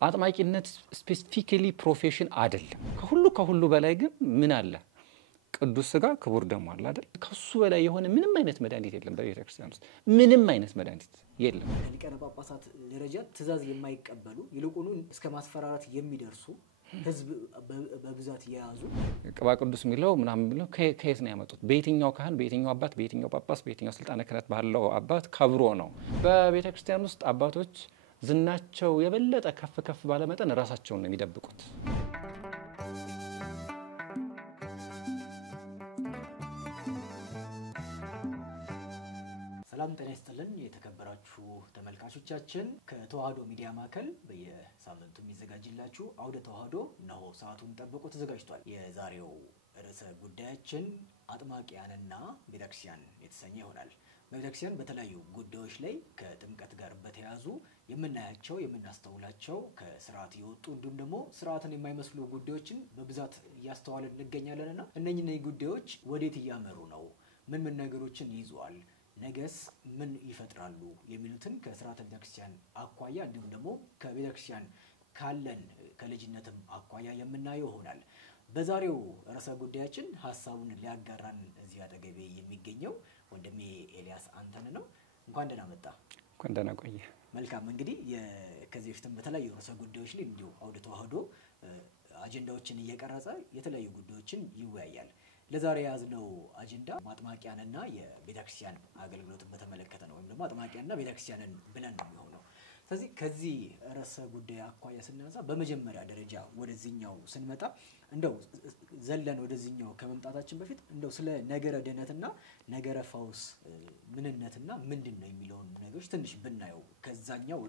አጥማቂነት ስፔሲፊካሊ ፕሮፌሽን አይደለም ከሁሉ በላይ ግን ምን አለ ቅዱስ ሥጋ ክቡር ደሙ አለ አይደል ከሱ በላይ የሆነ ምንም አይነት መድኃኒት የለም በቤተክርስቲያን ውስጥ ምንም አይነት መድኃኒት የለም ሊቃነ ጳጳሳት ደረጃ ትእዛዝ የማይቀበሉ ይልቁኑ እስከ ማስፈራራት የሚደርሱ ህዝብ በብዛት ያያዙ ቅባ ቅዱስ ሚለው ምናምን ብለው ከየት ነው ያመጡት በየትኛው ካህን በየትኛው አባት በየትኛው ጳጳስ በየትኛው ስልጣነ ክህነት ባለው አባት ከብሮ ነው በቤተክርስቲያን ውስጥ አባቶች ዝናቸው የበለጠ ከፍ ባለ መጠን ራሳቸውን ነው የሚደብቁት ሰላም ጤና ይስጥልን የተከበራችሁ ተመልካቾቻችን ከተዋህዶ ሚዲያ ማዕከል በየሳምንቱ የሚዘጋጅላችሁ አውደ ተዋህዶ ነው ሰዓቱን ጠብቆ ተዘጋጅቷል የዛሬው ርዕሰ ጉዳያችን አጥማቂያንና ቤተክርስቲያን የተሰኘ ይሆናል በቤተክርስቲያን በተለያዩ ጉዳዮች ላይ ከጥምቀት ጋር በተያያዙ የምናያቸው የምናስተውላቸው ከስርዓት የወጡ እንዲሁም ደግሞ ስርዓትን የማይመስሉ ጉዳዮችን በብዛት ያስተዋልን እንገኛለንና እነኚህ ጉዳዮች ወዴት ያመሩ ነው ምን ነገሮችን ይዟል ነገስ ምን ይፈጥራሉ የሚሉትን ከስርዓተ ቤተክርስቲያን አቋያ እንዲሁም ደግሞ ከቤተክርስቲያን ካለን ከልጅነትም አቋያ የምናየው ይሆናል በዛሬው ርዕሰ ጉዳያችን ሐሳቡን ሊያጋራን እዚህ አጠገቤ የሚገኘው ወንድሜ ኤልያስ አንተነህ ነው እንኳን ደህና መጣ እንኳን ደህና ቆየ መልካም እንግዲህ ከዚህ በፊትም በተለያዩ ርዕሰ ጉዳዮች ላይ እንዲሁ አውደ ተዋህዶ አጀንዳዎችን እየቀረጸ የተለያዩ ጉዳዮችን ይወያያል ለዛሬ ያዝነው አጀንዳ ማጥማቂያንና የቤተክርስቲያን አገልግሎትን በተመለከተ ነው ወይም ደግሞ አጥማቂያንና ቤተክርስቲያንን ብለን ነው የሚሆነው ስለዚህ ከዚህ ርዕሰ ጉዳይ አቋያ ስናነሳ በመጀመሪያ ደረጃ ወደዚህኛው ስንመጣ እንደው ዘለን ወደዚህኛው ከመምጣታችን በፊት እንደው ስለ ነገረ ድህነትና ነገረ ፈውስ ምንነትና ምንድነው የሚለው ነገሮች ትንሽ ብናየው ከዛኛው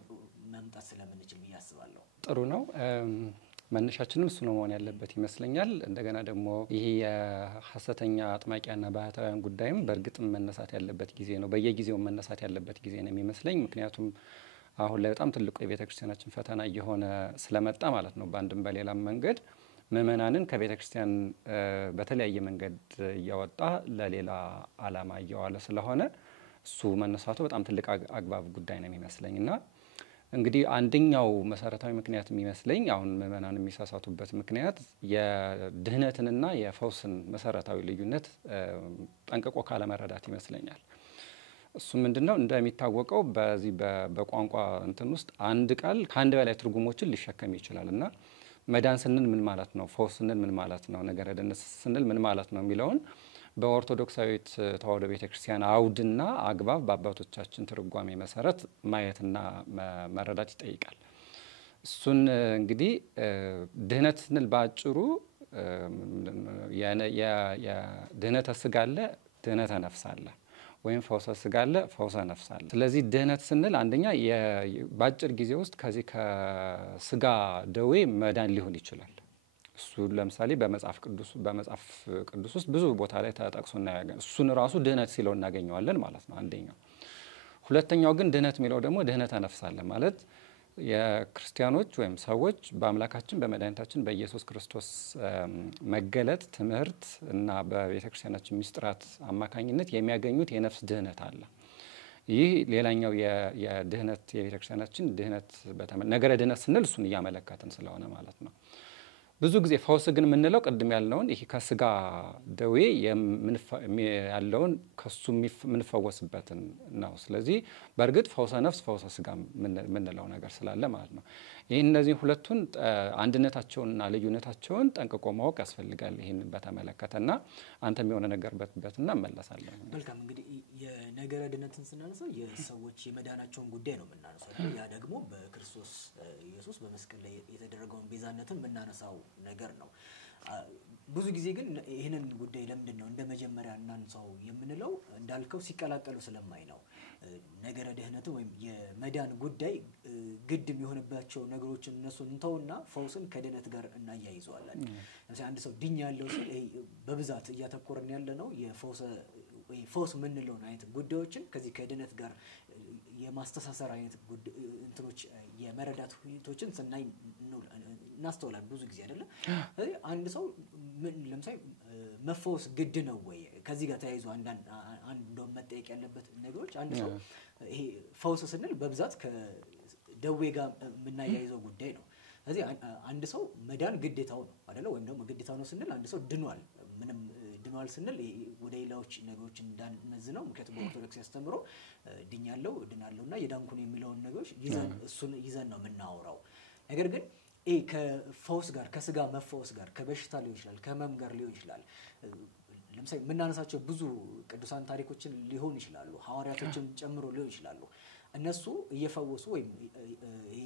መምጣት ስለምንችል ያስባለሁ ጥሩ ነው መነሻችንም እሱ ነው መሆን ያለበት ይመስለኛል እንደገና ደግሞ ይሄ የሐሰተኛ አጥማቂያና ባህታውያን ጉዳይም በእርግጥም መነሳት ያለበት ጊዜ ነው በየጊዜው መነሳት ያለበት ጊዜ ነው የሚመስለኝ ምክንያቱም አሁን ላይ በጣም ትልቁ የቤተክርስቲያናችን ፈተና እየሆነ ስለመጣ ማለት ነው በአንድም በሌላም መንገድ ምእመናንን ከቤተክርስቲያን በተለያየ መንገድ እያወጣ ለሌላ ዓላማ እያዋለ ስለሆነ እሱ መነሳቱ በጣም ትልቅ አግባብ ጉዳይ ነው የሚመስለኝና እንግዲህ አንደኛው መሰረታዊ ምክንያት የሚመስለኝ አሁን ምእመናን የሚሳሳቱበት ምክንያት የድህነትንና የፈውስን መሰረታዊ ልዩነት ጠንቅቆ ካለ መረዳት ይመስለኛል እሱ ምንድነው እንደሚታወቀው በዚህ በቋንቋ እንትን ውስጥ አንድ ቃል ከአንድ በላይ ትርጉሞችን ሊሸከም ይችላልና መዳን ስንል ምን ማለት ነው ፈውስ ስንል ምን ማለት ነው ነገረ ድህነት ስንል ምን ማለት ነው የሚለውን በኦርቶዶክሳዊት ተዋህዶ ቤተክርስቲያን አውድና አግባብ በአባቶቻችን ትርጓሜ መሰረት ማየትና መረዳት ይጠይቃል እሱን እንግዲህ ድህነት ስንል ባጭሩ የድህነተ ሥጋ አለ ድህነተ ነፍስ አለ ወይም ፈውሰ ሥጋ አለ ፈውሰ ነፍስ አለ ስለዚህ ድህነት ስንል አንደኛ ባጭር ጊዜ ውስጥ ከዚህ ከሥጋ ደዌ መዳን ሊሆን ይችላል እሱ ለምሳሌ በመጽሐፍ ቅዱስ ውስጥ ብዙ ቦታ ላይ ተጠቅሶ እናያለን እሱን ራሱ ድህነት ሲለው እናገኘዋለን ማለት ነው አንደኛው ሁለተኛው ግን ድህነት የሚለው ደግሞ ድህነተ ነፍስ አለ ማለት የክርስቲያኖች ወይም ሰዎች በአምላካችን በመድኃኒታችን በኢየሱስ ክርስቶስ መገለጥ ትምህርት እና በቤተክርስቲያናችን ምስጢራት አማካኝነት የሚያገኙት የነፍስ ድህነት አለ ይህ ሌላኛው የድህነት የቤተክርስቲያናችን ድህነት ነገረ ድህነት ስንል እሱን እያመለከትን ስለሆነ ማለት ነው ብዙ ጊዜ ፈውስ ግን የምንለው ቅድም ያልነውን ይሄ ከሥጋ ደዌ ያለውን ከሱ ምንፈወስበትን ነው ስለዚህ በእርግጥ ፈውሰ ነፍስ ፈውሰ ሥጋ ምንለው ነገር ስላለ ማለት ነው ይሄን እነዚህ ሁለቱን አንድነታቸውንና ልዩነታቸውን ጠንቅቆ ማወቅ ያስፈልጋል ይሄን በተመለከተና አንተም የሆነ ነገር በትና መለሳለን መልካም እንግዲህ የነገረ ድህነትን ስናነሳ የሰዎች የመዳናቸውን ጉዳይ ነው የምናነሳው ያ ደግሞ በክርስቶስ ኢየሱስ በመስቀል ላይ የተደረገውን ቤዛነትን የምናነሳው ነገር ነው ብዙ ጊዜ ግን ይሄንን ጉዳይ ለምንድነው እንደ መጀመሪያ እናንሳው የምንለው እንዳልከው ሲቀላቀሉ ስለማይ ነው ነገረ ድህነት ወይም የመዳን ጉዳይ ግድ የሚሆንባቸው ነገሮችን እነሱን እንተውና ፈውስን ከድህነት ጋር እናያይዘዋለን ለምሳሌ አንድ ሰው ድኛለሁ ሲል በብዛት እያተኮረን ያለ ነው ፈውስ ምንለው አይነት ጉዳዮችን ከዚህ ከድህነት ጋር የማስተሳሰር አይነት እንትኖች የመረዳት ሁኔታዎችን ስናይ እናስተውላለን ብዙ ጊዜ አይደለ አንድ ሰው ምን ለምሳሌ መፈወስ ግድ ነው ወይ ከዚህ ጋር ተያይዞ አንድ መጠየቅ ያለበት ነገሮች አንድ ሰው ይሄ ፈውስ ስንል በብዛት ከደዌ ጋር የምናያይዘው ጉዳይ ነው ስለዚህ አንድ ሰው መዳን ግዴታው ነው አይደለ? ወይም ደግሞ ግዴታው ነው ስንል አንድ ሰው ድኗል ምንም ድኗል ስንል ወደ ሌላዎች ነገሮች እንዳንመዝነው ምክንያቱም በኦርቶዶክስ ያስተምሮ ድኛለሁ ድናለሁና የዳንኩ ነው የሚለውን ነገሮች ይዘን ነው የምናወራው። ነገር ግን ከፈውስ ጋር ከስጋ መፈወስ ጋር ከበሽታ ሊሆን ይችላል ከህመም ጋር ሊሆን ይችላል ለምሳሌ የምናነሳቸው ብዙ ቅዱሳን ታሪኮችን ሊሆን ይችላሉ ሐዋርያቶችን ጨምሮ ሊሆን ይችላሉ እነሱ እየፈወሱ ወይም ይሄ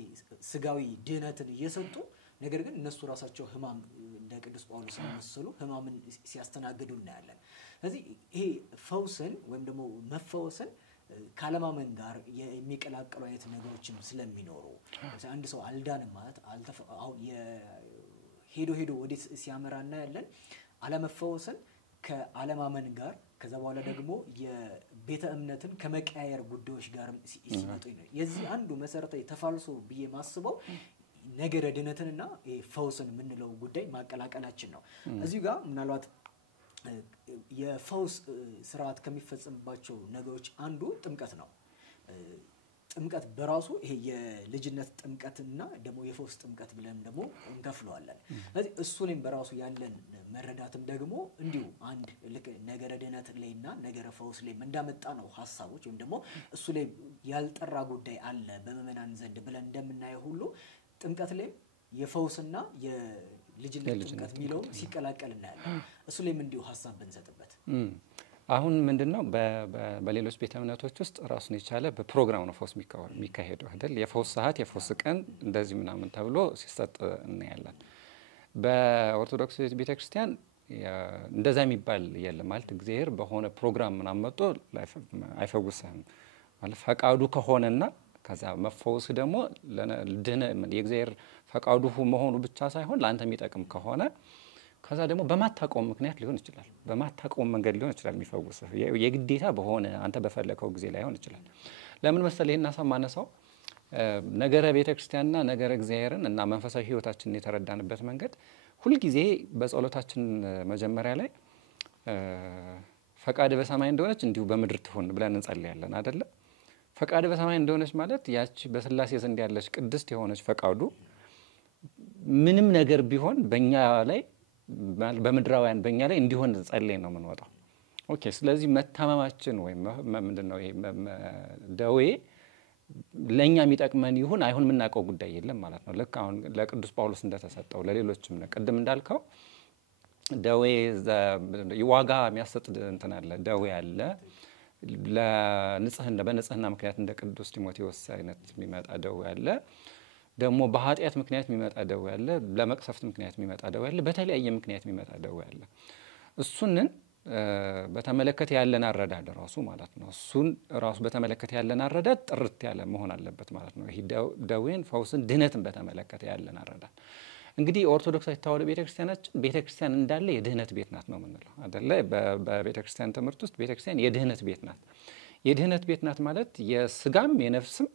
ስጋዊ ድህነትን እየሰጡ ነገር ግን እነሱ ራሳቸው ህማም እንደ ቅዱስ ጳውሎስ መሰሉ ህማምን ሲያስተናግዱ እናያለን። ስለዚህ ይሄ ፈውስን ወይም ደግሞ መፈወስን ካለማመን ጋር የሚቀላቀሉ አይነት ነገሮችም ስለሚኖሩ አንድ ሰው አልዳንም ማለት አሁን ሄዶ ወዴት ሲያመራ እናያለን አለመፈወስን ከአለማመን ጋር ከዛ በኋላ ደግሞ የቤተ እምነትን ከመቀያየር ጉዳዮች ጋር ሲመጡ ነው። የዚህ አንዱ መሰረታዊ ተፋልሶ ብዬ ማስበው ነገረ ድነትንና ፈውስን የምንለው ጉዳይ ማቀላቀላችን ነው። እዚህ ጋር ምናልባት የፈውስ ስርዓት ከሚፈጸምባቸው ነገሮች አንዱ ጥምቀት ነው። ጥምቀት በራሱ ይሄ የልጅነት ጥምቀትና ደግሞ የፈውስ ጥምቀት ብለን ደግሞ እንከፍለዋለን። ስለዚህ እሱንም በራሱ ያለን መረዳትም ደግሞ እንዲሁ አንድ ልክ ነገረ ድነት ላይና ነገረ ፈውስ ላይ እንዳመጣ ነው ሐሳቦች ወይም ደግሞ እሱ ላይ ያልጠራ ጉዳይ አለ በመመናን ዘንድ ብለን እንደምናየው ሁሉ ጥምቀት ላይ የፈውስና የልጅነት ጥምቀት ሚለው ሲቀላቀል እናያለን። እሱ ላይ እንዲሁ ሐሳብ ብንሰጥበት አሁን ምንድነው በሌሎች ቤተ እምነቶች ውስጥ ራሱን የቻለ በፕሮግራም ነው ፈውስ የሚካሄደው አይደል? የፈውስ ሰዓት የፈውስ ቀን እንደዚህ ምናምን ተብሎ ሲሰጥ እናያለን። በኦርቶዶክስ ቤተክርስቲያን እንደዛ የሚባል የለም ማለት እግዚአብሔር በሆነ ፕሮግራም ምናምን መጥቶ አይፈውስህም ማለት ፈቃዱ ከሆነና ከዛ መፈወስ ደግሞ የእግዚአብሔር ፈቃዱ መሆኑ ብቻ ሳይሆን ለአንተ የሚጠቅም ከሆነ ከዛ ደግሞ በማታቀው ምክንያት ሊሆን ይችላል በማታቀው መንገድ ሊሆን ይችላል የሚፈውስህ የግዴታ በሆነ አንተ በፈለከው ጊዜ ላይሆን ይችላል። ለምን መሰለህ ይሄን ሐሳብ ማነሳው ነገረ ቤተክርስቲያንና ነገረ እግዚአብሔርን እና መንፈሳዊ ህይወታችንን የተረዳንበት መንገድ ሁሉ ጊዜ በጸሎታችን መጀመሪያ ላይ ፈቃድ በሰማይ እንደሆነች እንዲሁ በምድር ትሁን ብለን እንጸልያለን አይደለ? ፈቃድ በሰማይ እንደሆነች ማለት ያቺ በስላሴ ዘንድ ያለች ቅድስት የሆነች ፈቃዱ ምንም ነገር ቢሆን በእኛ ላይ በምድራውያን በእኛ ላይ እንዲሆን ጸልየን ነው የምንወጣው። ኦኬ ስለዚህ መታመማችን ወይ ምንድነው ይሄ ደዌ ለኛ የሚጠቅመን ይሁን አይሁን ምናቀው ጉዳይ የለም ማለት ነው። ልክ አሁን ለቅዱስ ጳውሎስ እንደተሰጠው ለሌሎችም ቅድም እንዳልከው ደዌ ይዋጋ የሚያሰጥ እንትን አለ ደዌ አለ በንጽህና ምክንያት እንደ ቅዱስ ጢሞቴዎስ አይነት የሚመጣ ደዌ አለ ደግሞ በኃጢአት ምክንያት የሚመጣ ደዌ አለ ለመቅሰፍት ምክንያት የሚመጣ ደዌ አለ በተለያየ ምክንያት የሚመጣ ደዌ አለ። እሱንን በተመለከተ ያለን አረዳድ ራሱ ማለት ነው እሱን ራሱ በተመለከተ ያለን አረዳድ ጥርት ያለ መሆን አለበት ማለት ነው። ይሄ ደዌን ፈውስን ድህነትን በተመለከተ ያለን አረዳድ እንግዲህ ኦርቶዶክሳዊት ተዋሕዶ ቤተክርስቲያን እንዳለ የድህነት ቤት ናት ነው የምንለው አይደለ? በቤተክርስቲያን ትምህርት ውስጥ ቤተክርስቲያን የድህነት ቤት ናት። የድህነት ቤት ናት ማለት የስጋም የነፍስም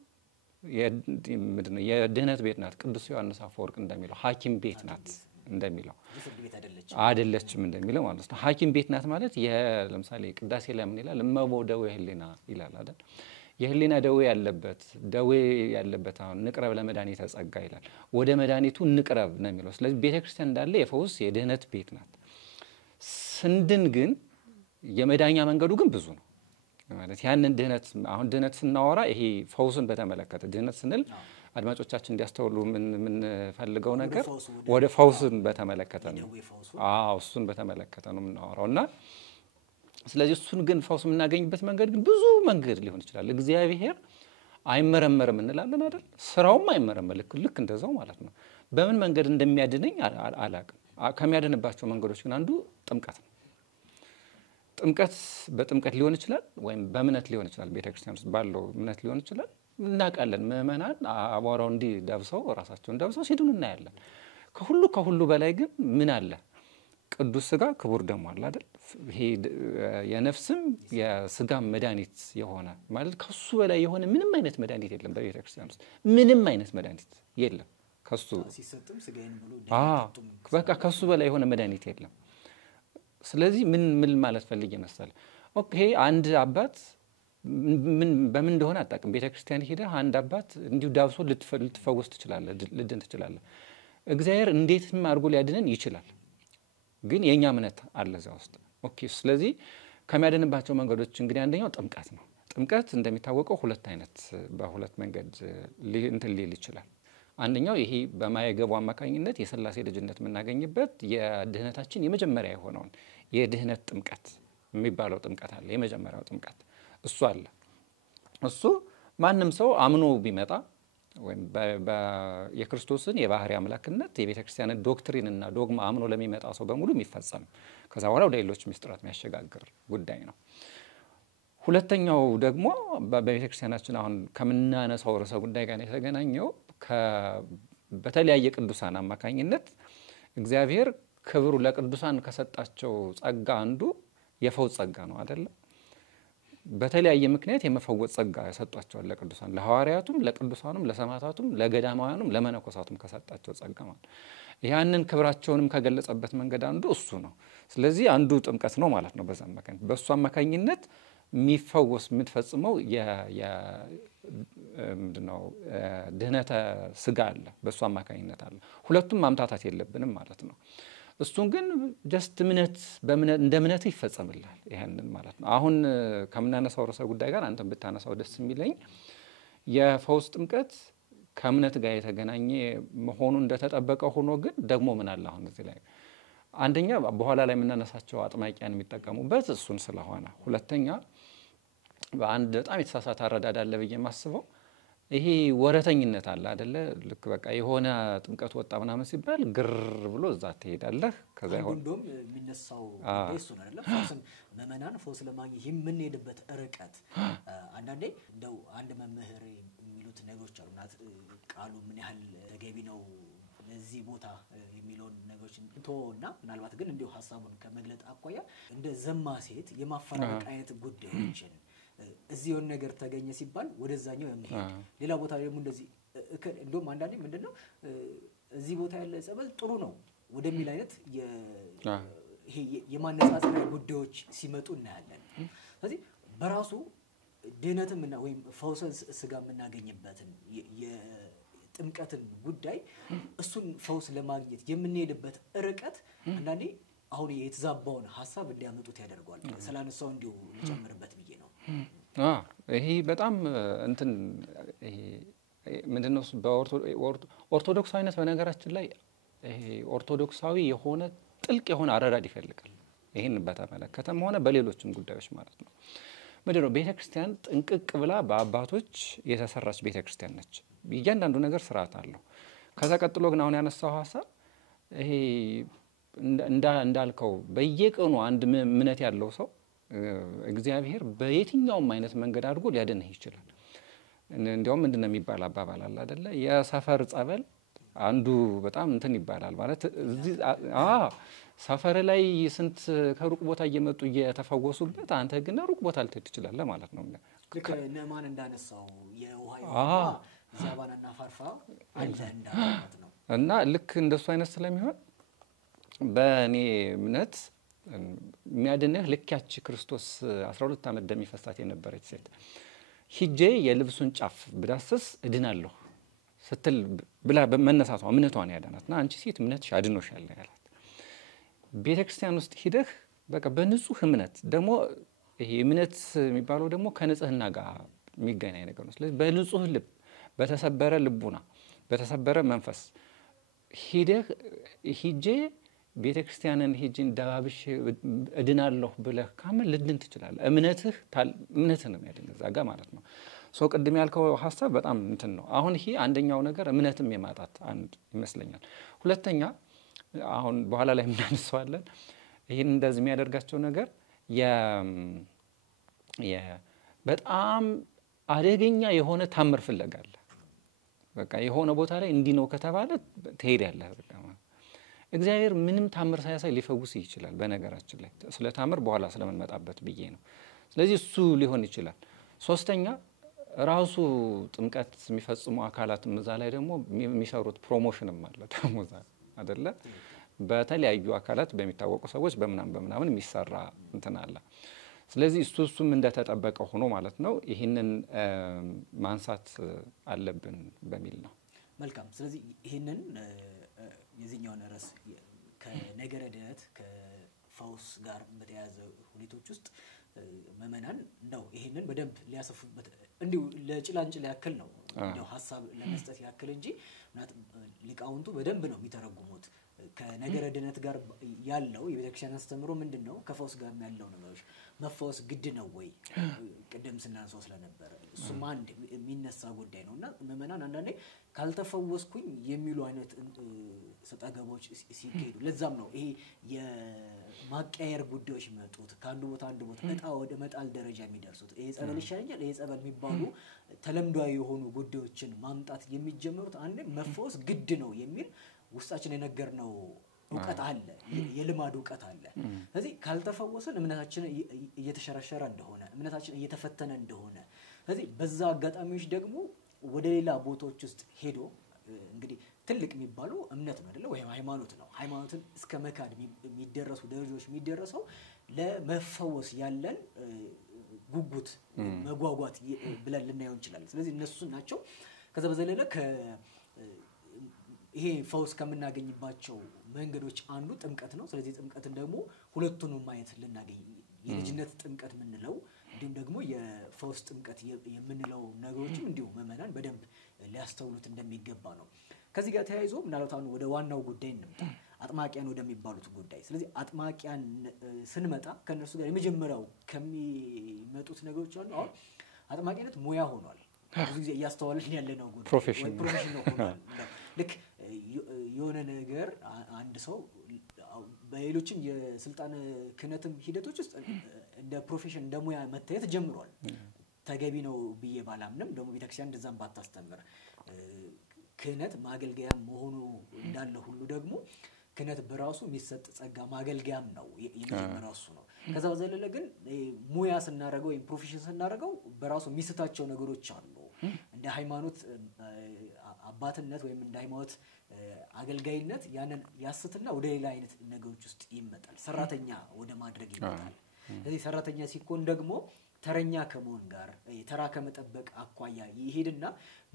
ምንድነው የድህነት ቤት ናት። ቅዱስ ዮሐንስ አፈወርቅ እንደሚለው ሐኪም ቤት ናት እንደሚለው አይደለችም እንደሚለው ማለት ነው። ሐኪም ቤት ናት ማለት ለምሳሌ ቅዳሴ ላይ ምን ይላል? እመቦ ደዌ ህሊና ይላል አይደል? የህሊና ደዌ ያለበት አሁን ንቅረብ ለመድኃኒተ ጸጋ ይላል። ወደ መድኃኒቱ ንቅረብ ነው የሚለው። ስለዚህ ቤተክርስቲያን እንዳለ የፈውስ የድህነት ቤት ናት። ስንድን ግን የመዳኛ መንገዱ ግን ብዙ ነው ማለት ያንን አሁን ድህነት ስናወራ ይሄ ፈውስን በተመለከተ ድህነት ስንል አድማጮቻችን እንዲያስተውሉ ምን ፈልገው ነገር ወደ ፈውስን በተመለከተ ነው። እሱን በተመለከተ ነው የምናወራውና ስለዚህ እሱን ግን ፈውስ የምናገኝበት መንገድ ግን ብዙ መንገድ ሊሆን ይችላል። እግዚአብሔር አይመረመርም እንላለን አይደል? ስራውም አይመረመር ልክ እንደዛው ማለት ነው። በምን መንገድ እንደሚያድነኝ አላቅም። ከሚያድንባቸው መንገዶች ግን አንዱ ጥምቀት ነው። በጥምቀት ሊሆን ይችላል ወይም በእምነት ሊሆን ይችላል። ቤተክርስቲያን ውስጥ ባለው እምነት ሊሆን ይችላል። እናውቃለን ምእመናን አቧራው ዳብሰው ራሳቸውን ዳብሰው ሲድኑ እናያለን። ከሁሉ በላይ ግን ምን አለ? ቅዱስ ስጋ ክቡር ደሙ አለ አይደል? ይሄ የነፍስም የስጋም መድኃኒት የሆነ ማለት ከሱ በላይ የሆነ ምንም አይነት መድኃኒት የለም በቤተክርስቲያን ውስጥ ምንም አይነት መድኃኒት የለም። ከሱ ሲሰጥም ስጋዬን ብሎ በቃ ከሱ በላይ የሆነ መድኃኒት የለም። ስለዚህ ምን ማለት ፈልጌ መሰለ ኦኬ አንድ አባት በምን እንደሆነ አጣቀም ቤተክርስቲያን ሄደ አንድ አባት እንዲሁ ዳብሶ ልትፈወስ ትችላለህ ልድን ትችላለህ። እግዚአብሔር እንዴትም አድርጎ ሊያድነን ይችላል። ግን የኛ እምነት አለ እዛ ውስጥ። ኦኬ ስለዚህ ከሚያድንባቸው መንገዶች እንግዲህ አንደኛው ጥምቀት ነው። ጥምቀት እንደሚታወቀው ሁለት አይነት በሁለት መንገድ እንትን ሊል ይችላል። አንደኛው ይሄ በማየገቡ አማካኝነት የሥላሴ ልጅነት የምናገኝበት የድህነታችን የመጀመሪያ የሆነውን የድህነት ጥምቀት የሚባለው ጥምቀት አለ። የመጀመሪያው ጥምቀት እሱ አለ። እሱ ማንም ሰው አምኖ ቢመጣ ወይም የክርስቶስን የባህሪ አምላክነት የቤተ ክርስቲያንን ዶክትሪንና ዶግማ አምኖ ለሚመጣ ሰው በሙሉ የሚፈጸም ከዛ በኋላ ወደ ሌሎች ምስጢራት የሚያሸጋግር ጉዳይ ነው። ሁለተኛው ደግሞ በቤተ ክርስቲያናችን አሁን ከምናነሳው ርዕሰ ጉዳይ ጋር የተገናኘው በተለያየ ቅዱሳን አማካኝነት እግዚአብሔር ክብሩ ለቅዱሳን ከሰጣቸው ጸጋ አንዱ የፈውስ ጸጋ ነው አይደለ? በተለያየ ምክንያት የመፈወስ ጸጋ ያሰጧቸዋል ለቅዱሳን፣ ለሐዋርያቱም፣ ለቅዱሳኑም፣ ለሰማዕታቱም፣ ለገዳማውያኑም፣ ለመነኮሳቱም ከሰጣቸው ጸጋ ማለት ያንን ክብራቸውንም ከገለጸበት መንገድ አንዱ እሱ ነው። ስለዚህ አንዱ ጥምቀት ነው ማለት ነው። በዛ አማካኝነት በእሱ አማካኝነት የሚፈወስ የምትፈጽመው ምንድነው ድህነተ ስጋ አለ፣ በእሱ አማካኝነት አለ። ሁለቱም ማምታታት የለብንም ማለት ነው። እሱን ግን ጀስት እንደ እምነት ይፈጸምላል ይሄንን ማለት ነው። አሁን ከምናነሳው ርዕሰ ጉዳይ ጋር አንተም ብታነሳው ደስ የሚለኝ የፈውስ ጥምቀት ከእምነት ጋር የተገናኘ መሆኑ እንደተጠበቀ ሆኖ ግን ደግሞ ምን አለ አሁን እዚህ ላይ አንደኛ በኋላ ላይ የምናነሳቸው አጥማቂያን የሚጠቀሙበት እሱን ስለሆነ፣ ሁለተኛ በአንድ በጣም የተሳሳተ አረዳድ አለ ብዬ የማስበው ይሄ ወረተኝነት አለ አይደለ? ልክ በቃ የሆነ ጥምቀት ወጣ ምናምን ሲባል ግር ብሎ እዛ ትሄዳለህ። ከዛ ይሆን እንደውም የሚነሳው እሱ ነው አይደለ? ፈውስን መመናን ፈውስ ለማግኘት የምንሄድበት ርቀት አንዳንዴ እንደው አንድ መምህር የሚሉት ነገሮች አሉና ቃሉ ምን ያህል ተገቢ ነው ለዚህ ቦታ የሚለውን ነገሮች እንተውና ምናልባት ግን እንዲሁ ሀሳቡን ከመግለጥ አኳያ እንደ ዘማ ሴት የማፈራረቅ አይነት ጉዳዮችን እዚህ የሆነ ነገር ተገኘ ሲባል ወደዛኛው የሚሄድ ሌላ ቦታ ደግሞ እንደዚህ እንደውም አንዳንዴ ምንድነው እዚህ ቦታ ያለ ጸበል ጥሩ ነው ወደሚል አይነት ይሄ የማነጻጸሪያ ጉዳዮች ሲመጡ እናያለን። ስለዚህ በራሱ ድህነትን ወይም ፈውስ ስጋ የምናገኝበትን የጥምቀትን ጉዳይ እሱን ፈውስ ለማግኘት የምንሄድበት ርቀት አንዳንዴ አሁን የተዛባውን ሀሳብ እንዲያመጡት ያደርገዋል። ስላነሳው እንዲሁ ልጨምርበት ብዬ ነው። ይሄ በጣም እንትን ይሄ ምንድነው በኦርቶዶክሳዊነት በነገራችን ላይ ይሄ ኦርቶዶክሳዊ የሆነ ጥልቅ የሆነ አረዳድ ይፈልጋል። ይሄን በተመለከተም ሆነ በሌሎችም ጉዳዮች ማለት ነው። ምንድነው ቤተክርስቲያን ጥንቅቅ ብላ በአባቶች የተሰራች ቤተክርስቲያን ነች። እያንዳንዱ ነገር ስርዓት አለው። ከዛ ቀጥሎ ግን አሁን ያነሳው ሀሳብ ይሄ እንዳልከው በየቀኑ አንድ እምነት ያለው ሰው እግዚአብሔር በየትኛውም አይነት መንገድ አድርጎ ሊያድንህ ይችላል። እንዲያውም ምንድነው የሚባል አባባል አለ አይደለ? የሰፈር ጸበል አንዱ በጣም እንትን ይባላል ማለት እዚህ ሰፈር ላይ ስንት ከሩቅ ቦታ እየመጡ እየተፈወሱበት አንተ ግን ሩቅ ቦታ ልትሄድ ትችላለህ ማለት ነው። ልክ ነማን እንዳነሳው የውሃ ዛባናና ፋርፋ አለ እንዳለት ነው። እና ልክ እንደሱ አይነት ስለሚሆን በእኔ እምነት የሚያድንህ ልክ ያቺ ክርስቶስ 12 ዓመት ደም ይፈሳት የነበረች ሴት ሂጄ የልብሱን ጫፍ ብዳስስ እድናለሁ ስትል ብላ በመነሳቷ እምነቷን ያዳናትና አንቺ ሴት እምነትሽ አድኖሻል ያላት። ቤተክርስቲያን ውስጥ ሂደህ በቃ በንጹህ እምነት ደግሞ ይሄ እምነት የሚባለው ደግሞ ከንጽህና ጋር የሚገናኝ ነገር ነው። ስለዚህ በንጹህ ልብ በተሰበረ ልቡና በተሰበረ መንፈስ ሂጄ ቤተክርስቲያንን ሂጂን ዳባብሽ እድናለሁ ብለህ ካመን ልድን ትችላለህ። እምነትህ ነው የሚያድን እዛ ጋር ማለት ነው። ቅድም ያልከው ሀሳብ በጣም እንትን ነው። አሁን ይሄ አንደኛው ነገር እምነትም የማጣት አንድ ይመስለኛል። ሁለተኛ አሁን በኋላ ላይ እናነሳዋለን ይሄን እንደዚህ የሚያደርጋቸው ነገር በጣም አደገኛ የሆነ ታምር ፍለጋ አለ። በቃ የሆነ ቦታ ላይ እንዲህ ነው ከተባለ ትሄዳለህ በቃ እግዚአብሔር ምንም ታምር ሳያሳይ ሊፈውስ ይችላል። በነገራችን ላይ ስለ ታምር በኋላ ስለምንመጣበት ብዬ ነው። ስለዚህ እሱ ሊሆን ይችላል። ሶስተኛ ራሱ ጥምቀት የሚፈጽሙ አካላት እዛ ላይ ደግሞ የሚሰሩት ፕሮሞሽንም አለ ደግሞ አይደለ? በተለያዩ አካላት በሚታወቁ ሰዎች በምናምን የሚሰራ እንትን አለ። ስለዚህ እሱም እንደተጠበቀ ሆኖ ማለት ነው ይሄንን ማንሳት አለብን በሚል ነው። መልካም። ስለዚህ ይሄንን ይሄኛውን ርዕስ ከነገረ ድነት ከፈውስ ጋር በተያያዘ ሁኔታዎች ውስጥ መመናን ነው ይሄንን በደንብ ሊያሰፉበት እንዲሁ ለጭላንጭል ያክል ነው እንደው ሐሳብ ለመስጠት ያክል እንጂ ሊቃውንቱ በደንብ ነው የሚተረጉሙት ከነገረ ድነት ጋር ያለው የቤተክርስቲያን አስተምሮ ምንድነው ከፈውስ ጋር ያለው ነገሮች መፈወስ ግድ ነው ወይ ቀደም ስናንሰው ስለነበረ እሱም አንድ የሚነሳ ጉዳይ ነውና መመናን አንዳንዴ ካልተፈወስኩኝ የሚሉ አይነት ሰጣገቦች ሲሄዱ ለዛም ነው ይሄ የማቀየር ጉዳዮች መጡት ከአንዱ ቦታ አንዱ ቦታ መጣ ወደ መጣል ደረጃ የሚደርሱት ይሄ ጸበል ይሻለኛል ይሄ ጸበል የሚባሉ ተለምዷዊ የሆኑ ጉዳዮችን ማምጣት የሚጀምሩት አንድ መፈወስ ግድ ነው የሚል ውስጣችን የነገርነው ዕውቀት አለ የልማድ ዕውቀት አለ ስለዚህ ካልተፈወሰን እምነታችን እየተሸረሸረ እንደሆነ እምነታችን እየተፈተነ እንደሆነ ስለዚህ በዛ አጋጣሚዎች ደግሞ ወደ ሌላ ቦታዎች ውስጥ ሄዶ እንግዲህ ትልቅ የሚባሉ እምነት ነው አይደለ ወይ ሃይማኖት ነው ሃይማኖትን እስከ መካድ የሚደረሱ ደረጃዎች የሚደረሰው ለመፈወስ ያለን ጉጉት መጓጓት ብለን ልናየው እንችላለን ስለዚህ እነሱ ናቸው ከዛ በዘለለ ይሄ ፈውስ ከምናገኝባቸው መንገዶች አንዱ ጥምቀት ነው ስለዚህ ጥምቀትን ደግሞ ሁለቱንም ማየት ልናገኝ የልጅነት ጥምቀት ምንለው እንዲሁም ደግሞ የፈውስ ጥምቀት የምንለው ነገሮችም እንዲሁ መመናን በደንብ ሊያስተውሉት እንደሚገባ ነው ከዚህ ጋር ተያይዞ ምናልባት አሁን ወደ ዋናው ጉዳይ እንምጣ አጥማቂያን ወደሚባሉት ጉዳይ ስለዚህ አጥማቂያን ስንመጣ ከነሱ ጋር የመጀመሪያው ከሚመጡት ነገሮች አንዱ አሁን አጥማቂነት ሙያ ሆኗል ብዙ ጊዜ እያስተዋልን ያለነው ጉዳይ ፕሮፌሽን ነው ሆኗል ልክ የሆነ ነገር አንድ ሰው በሌሎችም የስልጣን ክህነትም ሂደቶች ውስጥ እንደ ፕሮፌሽን እንደ ሙያ መታየት ጀምሯል ተገቢ ነው ብዬ ባላምንም ደግሞ ቤተክርስቲያን እንደዛም ባታስተምር ክህነት ማገልገያ መሆኑ እንዳለ ሁሉ ደግሞ ክህነት በራሱ የሚሰጥ ጸጋ ማገልገያም ነው የመጀመሪያው እሱ ነው ከዛ በዘለለ ግን ሙያ ስናረጋው ወይ ፕሮፌሽን ስናረጋው በራሱ የሚስታቸው ነገሮች አሉ እንደ ሃይማኖት አባትነት ወይም እንደ ሃይማኖት አገልጋይነት ያንን ያስትና ወደ ሌላ አይነት ነገሮች ውስጥ ይመጣል ሰራተኛ ወደ ማድረግ ይመጣል ስለዚህ ሰራተኛ ሲኮን ደግሞ ተረኛ ከመሆን ጋር ተራ ከመጠበቅ አኳያ ይሄድና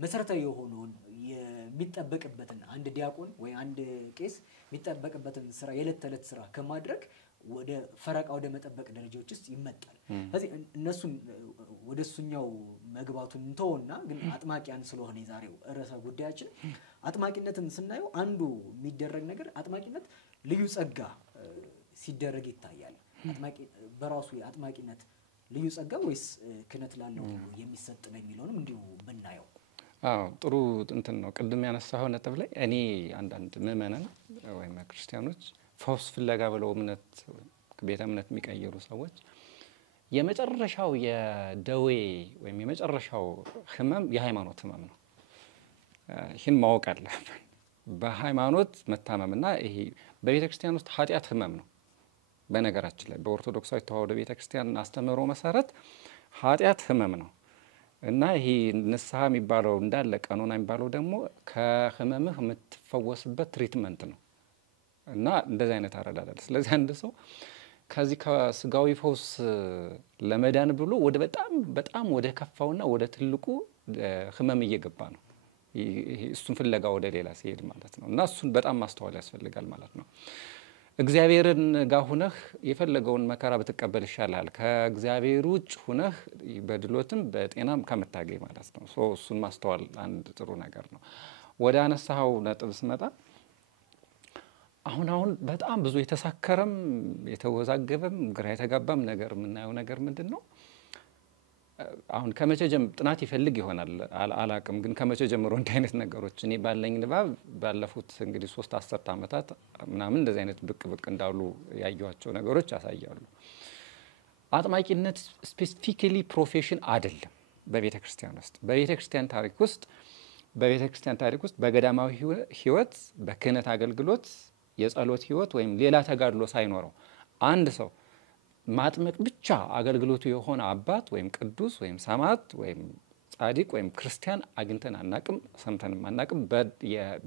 መሰረታዊ የሆነውን የሚጠበቅበትን አንድ ዲያቆን ወይ አንድ ቄስ የሚጠበቅበትን ስራ የዕለት ተዕለት ስራ ከማድረግ ወደ ፈረቃ ወደ መጠበቅ ደረጃዎች ውስጥ ይመጣል ስለዚህ እነሱን ወደሱኛው መግባቱን እንተውና ግን አጥማቂያን ስለሆነ የዛሬው ርዕሰ ጉዳያችን አጥማቂነትን ስናየው አንዱ የሚደረግ ነገር አጥማቂነት ልዩ ጸጋ ሲደረግ ይታያል አጥማቂ በራሱ የአጥማቂነት ልዩ ጸጋ ወይስ ክህነት ላለው የሚሰጥ ነው የሚለውንም እንዲሁ ብናየው ጥሩ እንትን ነው ቅድም ያነሳው ነጥብ ላይ እኔ አንዳንድ ምዕመናን ወይም ክርስቲያኖች ፈውስ ፍለጋ ብለው እምነት ቤተ እምነት የሚቀየሩ ሰዎች የመጨረሻው የደዌ ወይም የመጨረሻው ህመም የሃይማኖት ህመም ነው ይህን ማወቅ አለብን በሃይማኖት መታመምና ይሄ በቤተክርስቲያን ውስጥ ኃጢአት ህመም ነው በነገራችን ላይ በኦርቶዶክሳዊ ተዋህዶ ቤተክርስቲያን አስተምሮ መሰረት ኃጢአት ህመም ነው እና ይሄ ንስሐ የሚባለው እንዳለ ቀኖና የሚባለው ደግሞ ከህመምህ የምትፈወስበት ትሪትመንት ነው እና እንደዚህ አይነት አረዳዳል ስለዚህ አንድ ሰው ከዚህ ከስጋዊ ፈውስ ለመዳን ብሎ ወደ በጣም ወደ ከፋውና ወደ ትልቁ ህመም እየገባ ነው እሱን ፍለጋ ወደ ሌላ ሲሄድ ማለት ነው እና እሱን በጣም ማስተዋል ያስፈልጋል ማለት ነው እግዚአብሔርን ጋር ሆነህ የፈለገውን መከራ በተቀበል ይሻላል ከእግዚአብሔር ውጭ ሆነህ በድሎትም በጤናም ከመታገይ ማለት ነው እሱን ማስተዋል አንድ ጥሩ ነገር ነው ወደ አነሳው ነጥብ ስመጣ አሁን በጣም ብዙ የተሳከረም የተወዛገበም ግራ የተጋባም ነገር ምናየው ነገር ምንድነው አሁን ከመቼ ጥናት ይፈልግ ይሆናል አላቅም ግን ከመቼ ጀምሮ እንደ አይነት ነገሮች እኔ ባለኝ ንባብ ባለፉት እንግዲህ 3 ዓመታት ምናምን እንደዚህ አይነት ብቅ እንዳሉ ያያዩዋቸው ነገሮች ያሳያሉ አጥማቂነት ስፔሲፊካሊ ፕሮፌሽን አይደለም በቤተክርስቲያን ውስጥ በገዳማዊ ህይወት በክህነት አገልግሎት የጸሎት ህይወት ወይም ሌላ ተጋድሎ ሳይኖረው አንድ ሰው ማጥመቅ ብቻ አገልግሎቱ የሆነ አባት ወይም ቅዱስ ወይም ሰማዕት ወይም ጻድቅ ወይም ክርስቲያን አግኝተን አናቅም ሰምተንም አናቅም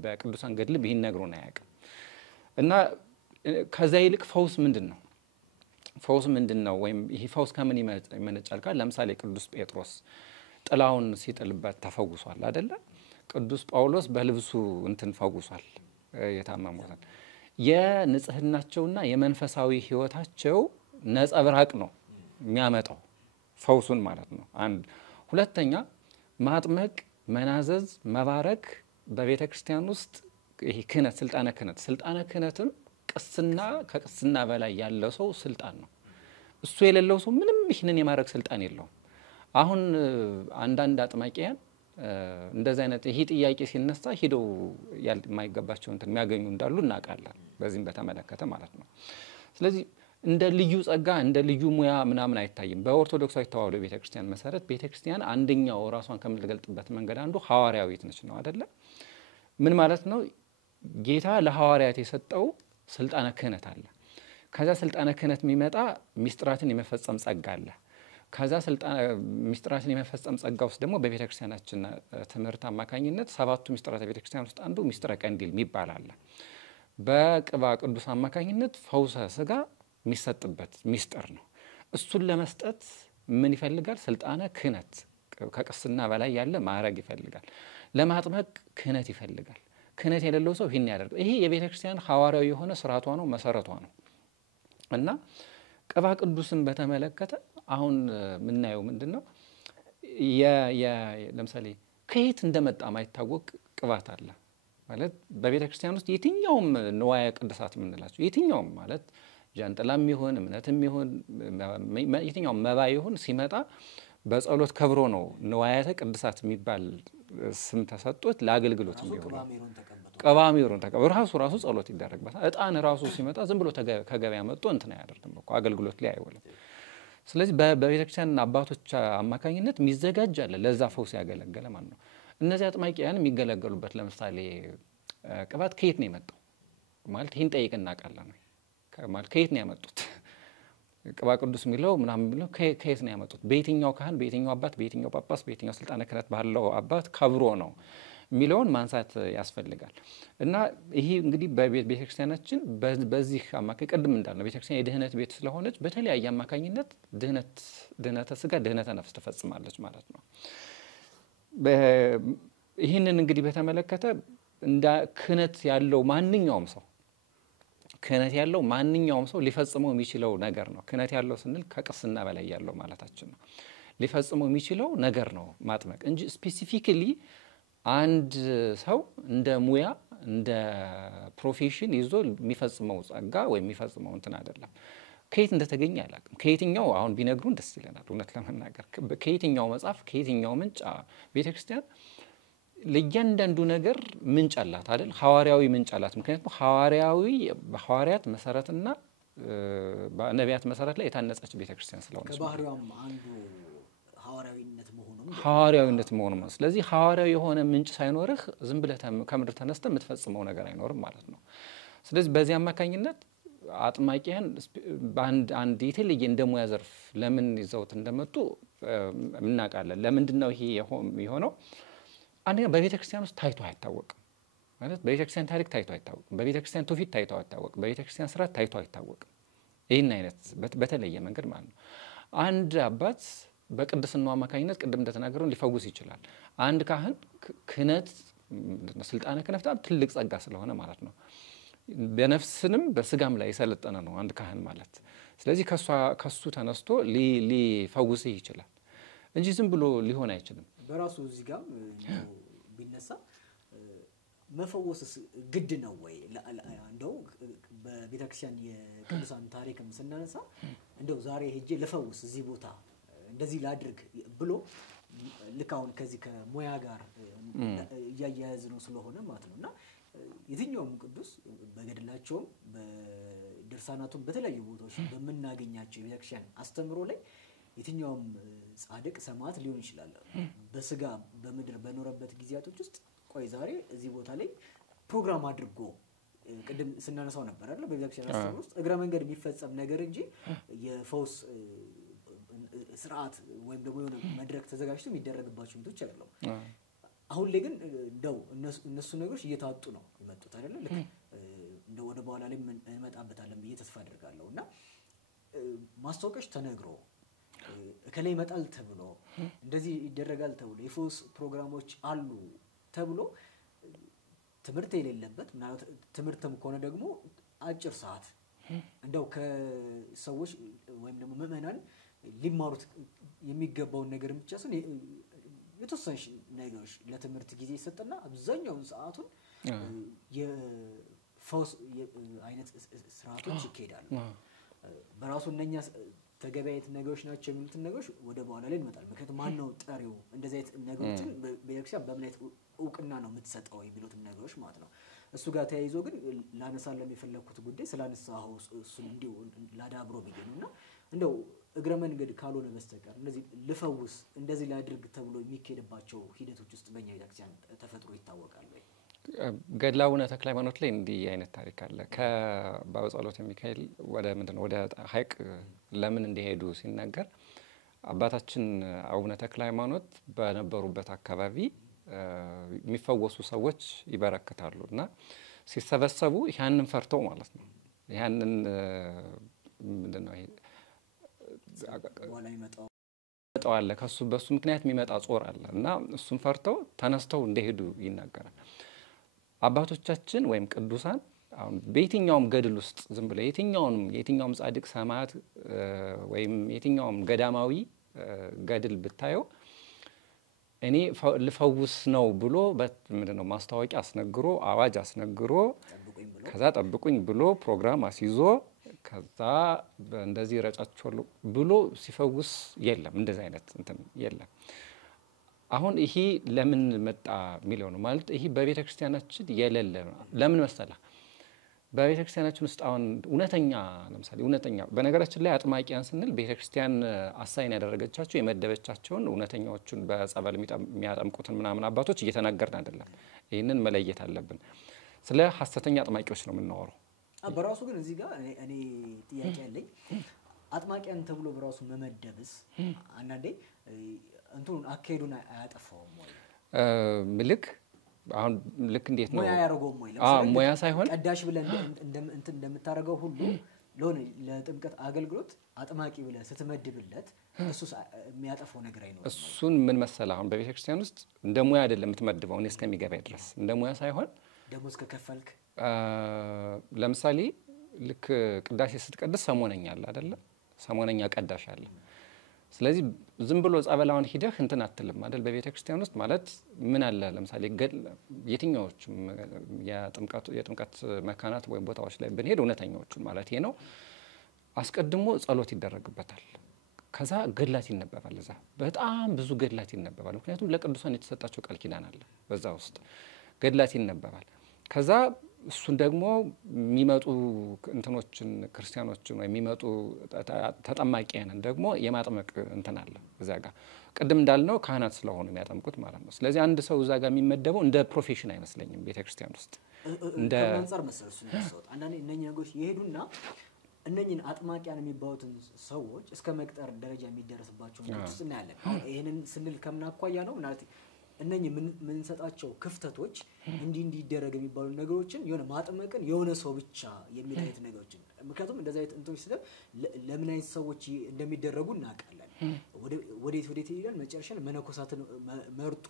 በቅዱሳን ገድል ይህን ነግሮን አያውቅም እና ከዛ ይልቅ ፈውስ ምንድነው ወይም ይሄ ፈውስ ከምን ይመነጫል ካል ለምሳሌ ቅዱስ ጴጥሮስ ጥላውን ሲጥልበት ተፈውሷል አይደለ ቅዱስ ጳውሎስ በልብሱ እንትን ፈውሷል የታመሙትን የንጽህናቸውና የመንፈሳዊ ህይወታቸው ነጸብራቅ ነው የሚያመጣው ፈውሱን ማለት ነው። አንድ ሁለተኛ ማጥመቅ፣ መናዘዝ፣ መባረክ በቤተክርስቲያን ውስጥ ይሄ ክህነት ስልጣነ ክህነትም ቅስና ከቅስና በላይ ያለው ሰው ስልጣን ነው። እሱ የሌለው ሰው ምንም ይህንን የማድረግ ስልጣን የለውም። አሁን አንዳንድ አጥማቂያን እንደዚህ አይነት ይሄ ጥያቄ ሲነሳ ሄደው የማይገባቸው እንትን የሚያገኙ እንዳሉ እናውቃለን። በዚህም በተመለከተ ማለት ነው። ስለዚህ እንደ ልዩ ጸጋ እንደ ልዩ ሙያ ምናምን አይታይም። በኦርቶዶክሳዊ ተዋሕዶ ቤተክርስቲያን መሰረት ቤተክርስቲያን አንደኛው ራሷን ከምትገልጥበት መንገድ አንዱ ሐዋርያዊት ነች ነው አይደለ? ምን ማለት ነው? ጌታ ለሐዋርያት የሰጠው ስልጣነ ክህነት አለ። ከዛ ስልጣነ ክህነት የሚመጣ ሚስጥራትን የመፈጸም ጸጋ አለ። ከዛ ሚስጥራትን የመፈጸም ጸጋ ውስጥ ደግሞ በቤተክርስቲያናችን ትምህርት አማካኝነት ሰባቱ ሚስጥራተ ቤተክርስቲያን ውስጥ አንዱ ሚስጥረ ቀንዲል የሚባል አለ። በቅባ ቅዱስ አማካኝነት ፈውሰ ስጋ የሚሰጥበት ሚስጥር ነው። እሱን ለመስጠት ምን ይፈልጋል? ስልጣነ ክህነት ከቅስና በላይ ያለ ማዕረግ ይፈልጋል። ለማጥመቅ ክህነት ይፈልጋል። ክህነት የሌለው ሰው ይህን ያደርጋል። ይሄ የቤተክርስቲያን ሐዋርያዊ የሆነ ስርዓቷ ነው፣ መሰረቷ ነው። እና ቅባ ቅዱስን በተመለከተ አሁን የምናየው ምንድነው? ለምሳሌ ከየት እንደመጣ ማይታወቅ ቅባት አለ ማለት በቤተክርስቲያን ውስጥ የትኛውም ንዋየ ቅድሳት የምንላቸው የትኛውም ማለት ጃንጥላም ይሁን እምነትም ይሁን የትኛውም መባ ይሁን ሲመጣ በጸሎት ከብሮ ነው ንዋያተ ቅድሳት የሚባል ስም ተሰጥቶት ለአገልግሎት የሚሆን ቀባሚሩን ተቀበል ራሱ ጸሎት ይደረግበታል። እጣን ራሱ ሲመጣ ዝም ብሎ ከገበያ መጥቶ እንትን አያደርግም እኮ አገልግሎት ላይ አይውልም። ስለዚህ በቤተክርስቲያን አባቶች አማካኝነት የሚዘጋጅ አለ ለዛ ፈውስ ያገለገለ ማለት ነው። እነዚህ አጥማቂያን የሚገለገሉበት ለምሳሌ ቅባት ከየት ነው የመጣው ማለት ይሄን ጠይቀን እናውቃለን ማለት ከየት ነው ያመጡት? ቅባ ቅዱስ የሚለው ምናምን ብለው ከየት ነው ያመጡት? በየትኛው ካህን፣ በየትኛው አባት፣ በየትኛው ጳጳስ፣ በየትኛው ስልጣነ ክህነት ባለው አባት ከብሮ ነው የሚለውን ማንሳት ያስፈልጋል። እና ይሄ እንግዲህ በቤተክርስቲያናችን በዚህ አማካኝ ቅድም እንዳልነው ቤተክርስቲያን የድህነት ቤት ስለሆነች በተለያየ አማካኝነት ድህነተ ስጋ ድህነተ ነፍስ ትፈጽማለች ማለት ነው። ይህንን እንግዲህ በተመለከተ እንደ ክህነት ያለው ማንኛውም ሰው ሊፈጽመው የሚችለው ነገር ነው። ክህነት ያለው ስንል ከቅስና በላይ ያለው ማለታችን ነው። ሊፈጽመው የሚችለው ነገር ነው ማጥመቅ እንጂ ስፔሲፊካሊ አንድ ሰው እንደ ሙያ እንደ ፕሮፌሽን ይዞ የሚፈጽመው ጸጋ ወይ የሚፈጽመው እንትን አይደለም። ከየት እንደተገኘ አላውቅም። ከየትኛው አሁን ቢነግሩን ደስ ይለናል። እውነት ለመናገር ከየትኛው መጽሐፍ ከየትኛው ምንጭ ቤተክርስቲያን ለእያንዳንዱ ነገር ምንጭ አላት አይደል? ሐዋርያዊ ምንጭ አላት። ምክንያቱም በሐዋርያት መሰረትና በነቢያት መሰረት ላይ የታነጸች ቤተክርስቲያን ስለሆነች ከባህሪዋም አንዱ ሐዋርያዊነት መሆኑ ነው። ስለዚህ ሐዋርያዊ የሆነ ምንጭ ሳይኖርህ ዝም ብለህ ከምድር ተነስተህ የምትፈጽመው ነገር አይኖርም ማለት ነው። ስለዚህ በዚህ አማካኝነት አጥማቂያን በአንድ የተለየ እንደሙያ ዘርፍ ለምን ይዘውት እንደመጡ እናውቃለን። ለምንድነው ይሄ የሆነው? አንደኛ በቤተክርስቲያን ውስጥ ታይቶ አይታወቅም ማለት በቤተክርስቲያን ታሪክ ታይቶ አይታወቅም። በቤተክርስቲያን ትውፊት ታይቶ አይታወቅም። በቤተክርስቲያን ስርዓት ታይቶ አይታወቅም። ይህን አይነት በተለየ መንገድ ማለት ነው። አንድ አባት በቅድስናው አማካኝነት ቅድም እንደተናገረው ሊፈውስ ይችላል። አንድ ካህን ክህነት ስልጣነ ክህነት በጣም ትልቅ ጸጋ ስለሆነ ማለት ነው በነፍስንም በስጋም ላይ የሰለጠነ ነው አንድ ካህን ማለት። ስለዚህ ከሱ ተነስቶ ሊፈውስ ይችላል እንጂ ዝም ብሎ ሊሆን አይችልም። በራሱ እዚህ ጋር ቢነሳ መፈወስስ ግድ ነው ወይ? እንደው በቤተክርስቲያን የቅዱሳን ታሪክም ስናነሳ እንደው ዛሬ ሄጄ ልፈውስ እዚህ ቦታ እንደዚህ ላድርግ ብሎ ልካውን ከዚህ ከሙያ ጋር እያያያዝ ነው ስለሆነ ማለት ነውና የትኛውም ቅዱስ በገድላቸውም በድርሳናቱም በተለያዩ ቦታዎች በመናገኛቸው የቤተክርስቲያን አስተምሮ ላይ የትኛውም ጻድቅ ሰማዕት ሊሆን ይችላል በስጋ በምድር በኖረበት ጊዜያቶች ውስጥ ቆይ ዛሬ እዚህ ቦታ ላይ ፕሮግራም አድርጎ ቅድም ስናነሳው ነበር አይደል? በቤተክርስቲያን አስተምሮ ውስጥ እግረ መንገድ የሚፈጸም ነገር እንጂ የፈውስ ስርዓት ወይም ደግሞ የሆነ መድረክ ተዘጋጅቶ የሚደረግባቸው እንቶች አይደለም። አሁን ላይ ግን እንደው እነሱ ነገሮች እየታጡ ነው የመጡት አይደል? ልክ እንደው ወደ በኋላ ላይ እንመጣበታለን ብዬ ተስፋ አደርጋለሁና ማስታወቂያዎች ተነግሮ ከላይ ይመጣል ተብሎ እንደዚህ ይደረጋል ተብሎ የፈውስ ፕሮግራሞች አሉ ተብሎ ትምህርት የሌለበት ምናልባት ትምህርትም ከሆነ ደግሞ አጭር ሰዓት እንደው ከሰዎች ወይም ደግሞ ምዕመናን ሊማሩት የሚገባውን ነገር ብቻ ሰው የተወሰኑ ነገሮች ለትምህርት ጊዜ ይሰጥና አብዛኛውን ሰዓቱን የፈውስ አይነት ስርዓቶች ይካሄዳሉ። በራሱ እነኛ ተገበያየት ነገሮች ናቸው የሚሉትን ነገሮች ወደ በኋላ ላይ እንመጣለን። ምክንያቱም ማን ነው ጠሪው እንደዚህ አይነት ነገሮችን በቤተክርስቲያን በምን አይነት እውቅና ነው የምትሰጠው የሚሉትን ነገሮች ማለት ነው። እሱ ጋር ተያይዞ ግን ላነሳለም የፈለኩት ጉዳይ ስላነሳው እሱን እንዲሁ ላዳብሮ ቢገኝና እንደው እግረ መንገድ ካልሆነ በስተቀር እንደዚህ ልፈውስ እንደዚህ ላድርግ ተብሎ የሚከደባቸው ሂደቶች ውስጥ በእኛ ቤተክርስቲያን ተፈጥሮ ይታወቃል ወይ? ገድለ አቡነ ተክለ ሃይማኖት ላይ እንዲህ አይነት ታሪክ አለ። ከበጸሎተ ሚካኤል ወደ ምንድነው ወደ ሐይቅ ለምን እንደሄዱ ሲናገር አባታችን አቡነ ተክለ ሃይማኖት በነበሩበት አካባቢ የሚፈወሱ ሰዎች ይበረክታሉና ሲሰበሰቡ ያንን ፈርተው ማለት ነው ያንን ምንድነው ወላ ይመጣው አለ ከሱ በሱ ምክንያት የሚመጣ ጾር አለ እና እሱን ፈርተው ተነስተው እንደሄዱ ይናገራል። አባቶቻችን ወይም ቅዱሳን አሁን በየትኛውም ገድል ውስጥ ዝም ብለ የትኛውም ጻድቅ ሰማዕት ወይም የትኛውም ገዳማዊ ገድል ብታየው እኔ ልፈውስ ነው ብሎ ምንድነው ማስታወቂያ አስነግሮ አዋጅ አስነግሮ ከዛ ጠብቁኝ ብሎ ፕሮግራም አስይዞ ከዛ እንደዚህ ረጫቸዋለሁ ብሎ ሲፈውስ የለም። እንደዚህ አይነት እንትን የለም። አሁን ይሄ ለምን መጣ የሚለው ነው ማለት ይሄ በቤተክርስቲያናችን የሌለ ለምን መሰለ በቤተክርስቲያናችን ውስጥ አሁን እውነተኛ ለምሳሌ እውነተኛ በነገራችን ላይ አጥማቂያን ስንል ቤተክርስቲያን አሳይን ያደረገቻቸው የመደበቻቸውን እውነተኛዎቹን በጸበል የሚያጠምቁትን ምናምን አባቶች እየተናገርን አይደለም። ይሄንን መለየት አለብን። ስለ ሐሰተኛ አጥማቂዎች ነው የምናወራው። በራሱ ግን እዚህ ጋር እኔ ጥያቄ ያለኝ አጥማቂያን ተብሎ በራሱ መመደብስ አንዳንዴ እንቱን አካሄዱን አያጠፋውም ወይ? ምልክ አሁን ልክ እንዴት ነው ሙያ ያረጋውም ወይ? ሙያ ሳይሆን ቀዳሽ ብለን እንደምታረጋው ሁሉ ለሆነ ለጥምቀት አገልግሎት አጥማቂ ብለን ስትመድብለት እሱስ የሚያጠፋው ነገር አይኖርም። እሱን ምን መሰለ አሁን በቤተክርስቲያን ውስጥ እንደ ሙያ አይደለም የምትመድበው እኔ እስከሚገባኝ ድረስ እንደ ሙያ ሳይሆን ደሞዝ ከከፈልክ ለምሳሌ ልክ ቅዳሴ ስትቀድስ ሰሞነኛ አለ አይደለ? ሰሞነኛ ቀዳሽ አለ። ስለዚህ ዝም ብሎ ጸበላውን ሂደህ እንትን አትልም አይደል? በቤተክርስቲያን ውስጥ ማለት ምን አለ ለምሳሌ የትኛዎቹም የጥምቀት መካናት ወይም ቦታዎች ላይ ብንሄድ እውነተኛዎቹ ማለት ይሄ ነው አስቀድሞ ጸሎት ይደረግበታል። ከዛ ገድላት ይነበባል። እዛ በጣም ብዙ ገድላት ይነበባል። ምክንያቱም ለቅዱሳን የተሰጣቸው ቃል ኪዳን አለ በዛ ውስጥ ገድላት ይነበባል። ከዛ እሱን ደግሞ የሚመጡ እንትኖችን ክርስቲያኖችን ወይ የሚመጡ ተጠማቂያንን ደግሞ የማጥመቅ እንትን አለ እዛ ጋር ቅድም እንዳልነው ካህናት ስለሆኑ የሚያጠምቁት ማለት ነው። ስለዚህ አንድ ሰው እዛ ጋር የሚመደበው እንደ ፕሮፌሽን አይመስለኝም ቤተክርስቲያን ውስጥ እንደ አንፃር መሰለሱ ነው። አንዳንዴ እነኛ ነገሮች ይሄዱና እነኝን አጥማቂያን የሚባሉትን ሰዎች እስከ መቅጠር ደረጃ የሚደርስባቸው ነገሮች ውስጥ እናያለን። ይሄንን ስንል ከምናኳያ ነው ማለት እነኚህ ምን ሰጣቸው ክፍተቶች እንዲደረግ የሚባሉ ነገሮችን የሆነ ማጥመቅን የሆነ ሰው ብቻ የሚታየት ነገሮችን ምክንያቱም እንደዛ አይነት እንቶች ስለ ለምን አይነት ሰዎች እንደሚደረጉ እናውቃለን። ወዴት ይላል መጨረሻ መነኮሳትን መርጦ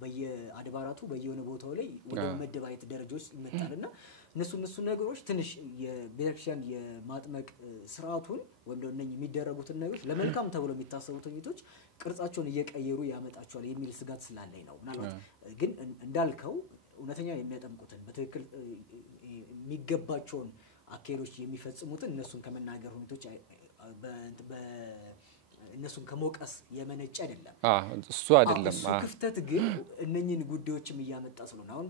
በየአድባራቱ በየሆነ ቦታው ላይ ወደ መደባየት ደረጃዎች ይመጣልና እነሱ ነገሮች ትንሽ የቤተክርስቲያን የማጥመቅ ስርዓቱን ወይም ደግሞ እነኚህ የሚደረጉትን ነገሮች ለመልካም ተብሎ የሚታሰቡትን ሂደቶች ቅርጻቸውን እየቀየሩ ያመጣቸዋል የሚል ስጋት ስላለኝ ነው። ምናልባት ግን እንዳልከው እውነተኛ የሚያጠምቁትን በትክክል የሚገባቸውን አካሄዶች የሚፈጽሙትን እነሱን ከመናገር ሁኔታዎች እነሱን ከሞቀስ የመነጨ አይደለም። እሱ አይደለም። እሱ ክፍተት ግን እነኚህን ጉዳዮችም እያመጣ ስለሆነ አሁን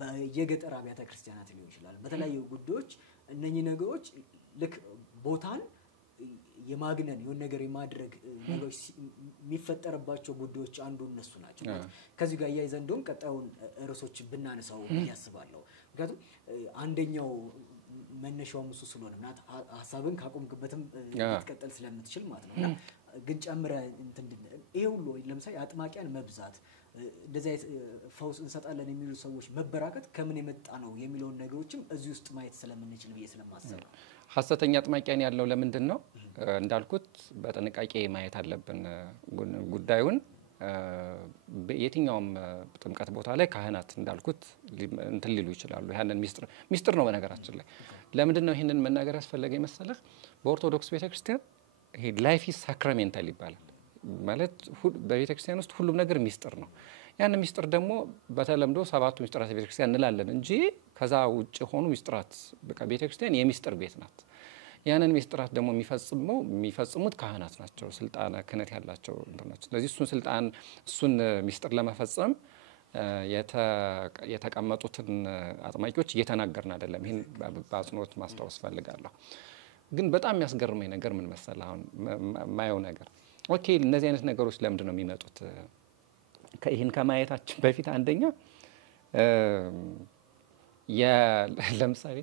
በየገጠር አብያተ ክርስቲያናት ሊሆን ይችላል በተለያዩ ጉዳዮች እነኚህ ነገሮች ልክ ቦታን የማግነን የሆነ ነገር የማድረግ ነገሮች የሚፈጠርባቸው ጉዳዮች አንዱ እነሱ ናቸው። ከዚህ ጋር ያይዘን እንደውም ቀጣዩን ርዕሶች ብናነሳው ያስባለሁ። ምክንያቱም አንደኛው መነሻው እሱ ስለሆነ ማለት ሐሳብን ካቆምክበትም ልትቀጥል ስለምትችል ማለት ነውና ግን ጨምረ እንትን ይሄ ሁሉ ለምሳሌ አጥማቂያን መብዛት እንደዚህ አይነት ፈውስ እንሰጣለን የሚሉ ሰዎች መበራከት ከምን የመጣ ነው የሚለውን ነገሮችም እዚህ ውስጥ ማየት ስለምንችል ብዬ ስለማሰብ ሐሰተኛ አጥማቂያን ያለው ለምንድን ነው እንዳልኩት በጥንቃቄ ማየት አለብን ጉዳዩን በየትኛውም ጥምቀት ቦታ ላይ ካህናት እንዳልኩት እንትን ሊሉ ይችላሉ። ያንን ሚስጥር ነው በነገራችን ላይ። ለምንድን ነው ይሄንን መናገር ያስፈለገ መሰለህ? በኦርቶዶክስ ቤተክርስቲያን ይሄ ላይፍ ኢዝ ሳክራሜንታል ይባላል። ማለት በቤተክርስቲያን ውስጥ ሁሉም ነገር ሚስጥር ነው። ያን ሚስጥር ደግሞ በተለምዶ ሰባቱ ሚስጥራት ቤተክርስቲያን እንላለን እንጂ ከዛ ውጭ ሆኑ ሚስጥራት በቃ ቤተክርስቲያን የሚስጥር ቤት ናት። ያንን ሚስጥራት ደግሞ የሚፈጽሙት ካህናት ናቸው፣ ስልጣነ ክህነት ያላቸው እንትናቸው። ስለዚህ እሱን ሚስጥር ለመፈጸም የተቀመጡትን አጥማቂዎች እየተናገርን አይደለም። ይሄን በአጽንኦት ማስታወስ ፈልጋለሁ። ግን በጣም የሚያስገርመኝ ነገር ምን መሰለህ? አሁን ማየው ነገር ኦኬ፣ እነዚህ አይነት ነገሮች ለምንድን ነው የሚመጡት? ይህን ከማየታችን በፊት አንደኛ ለምሳሌ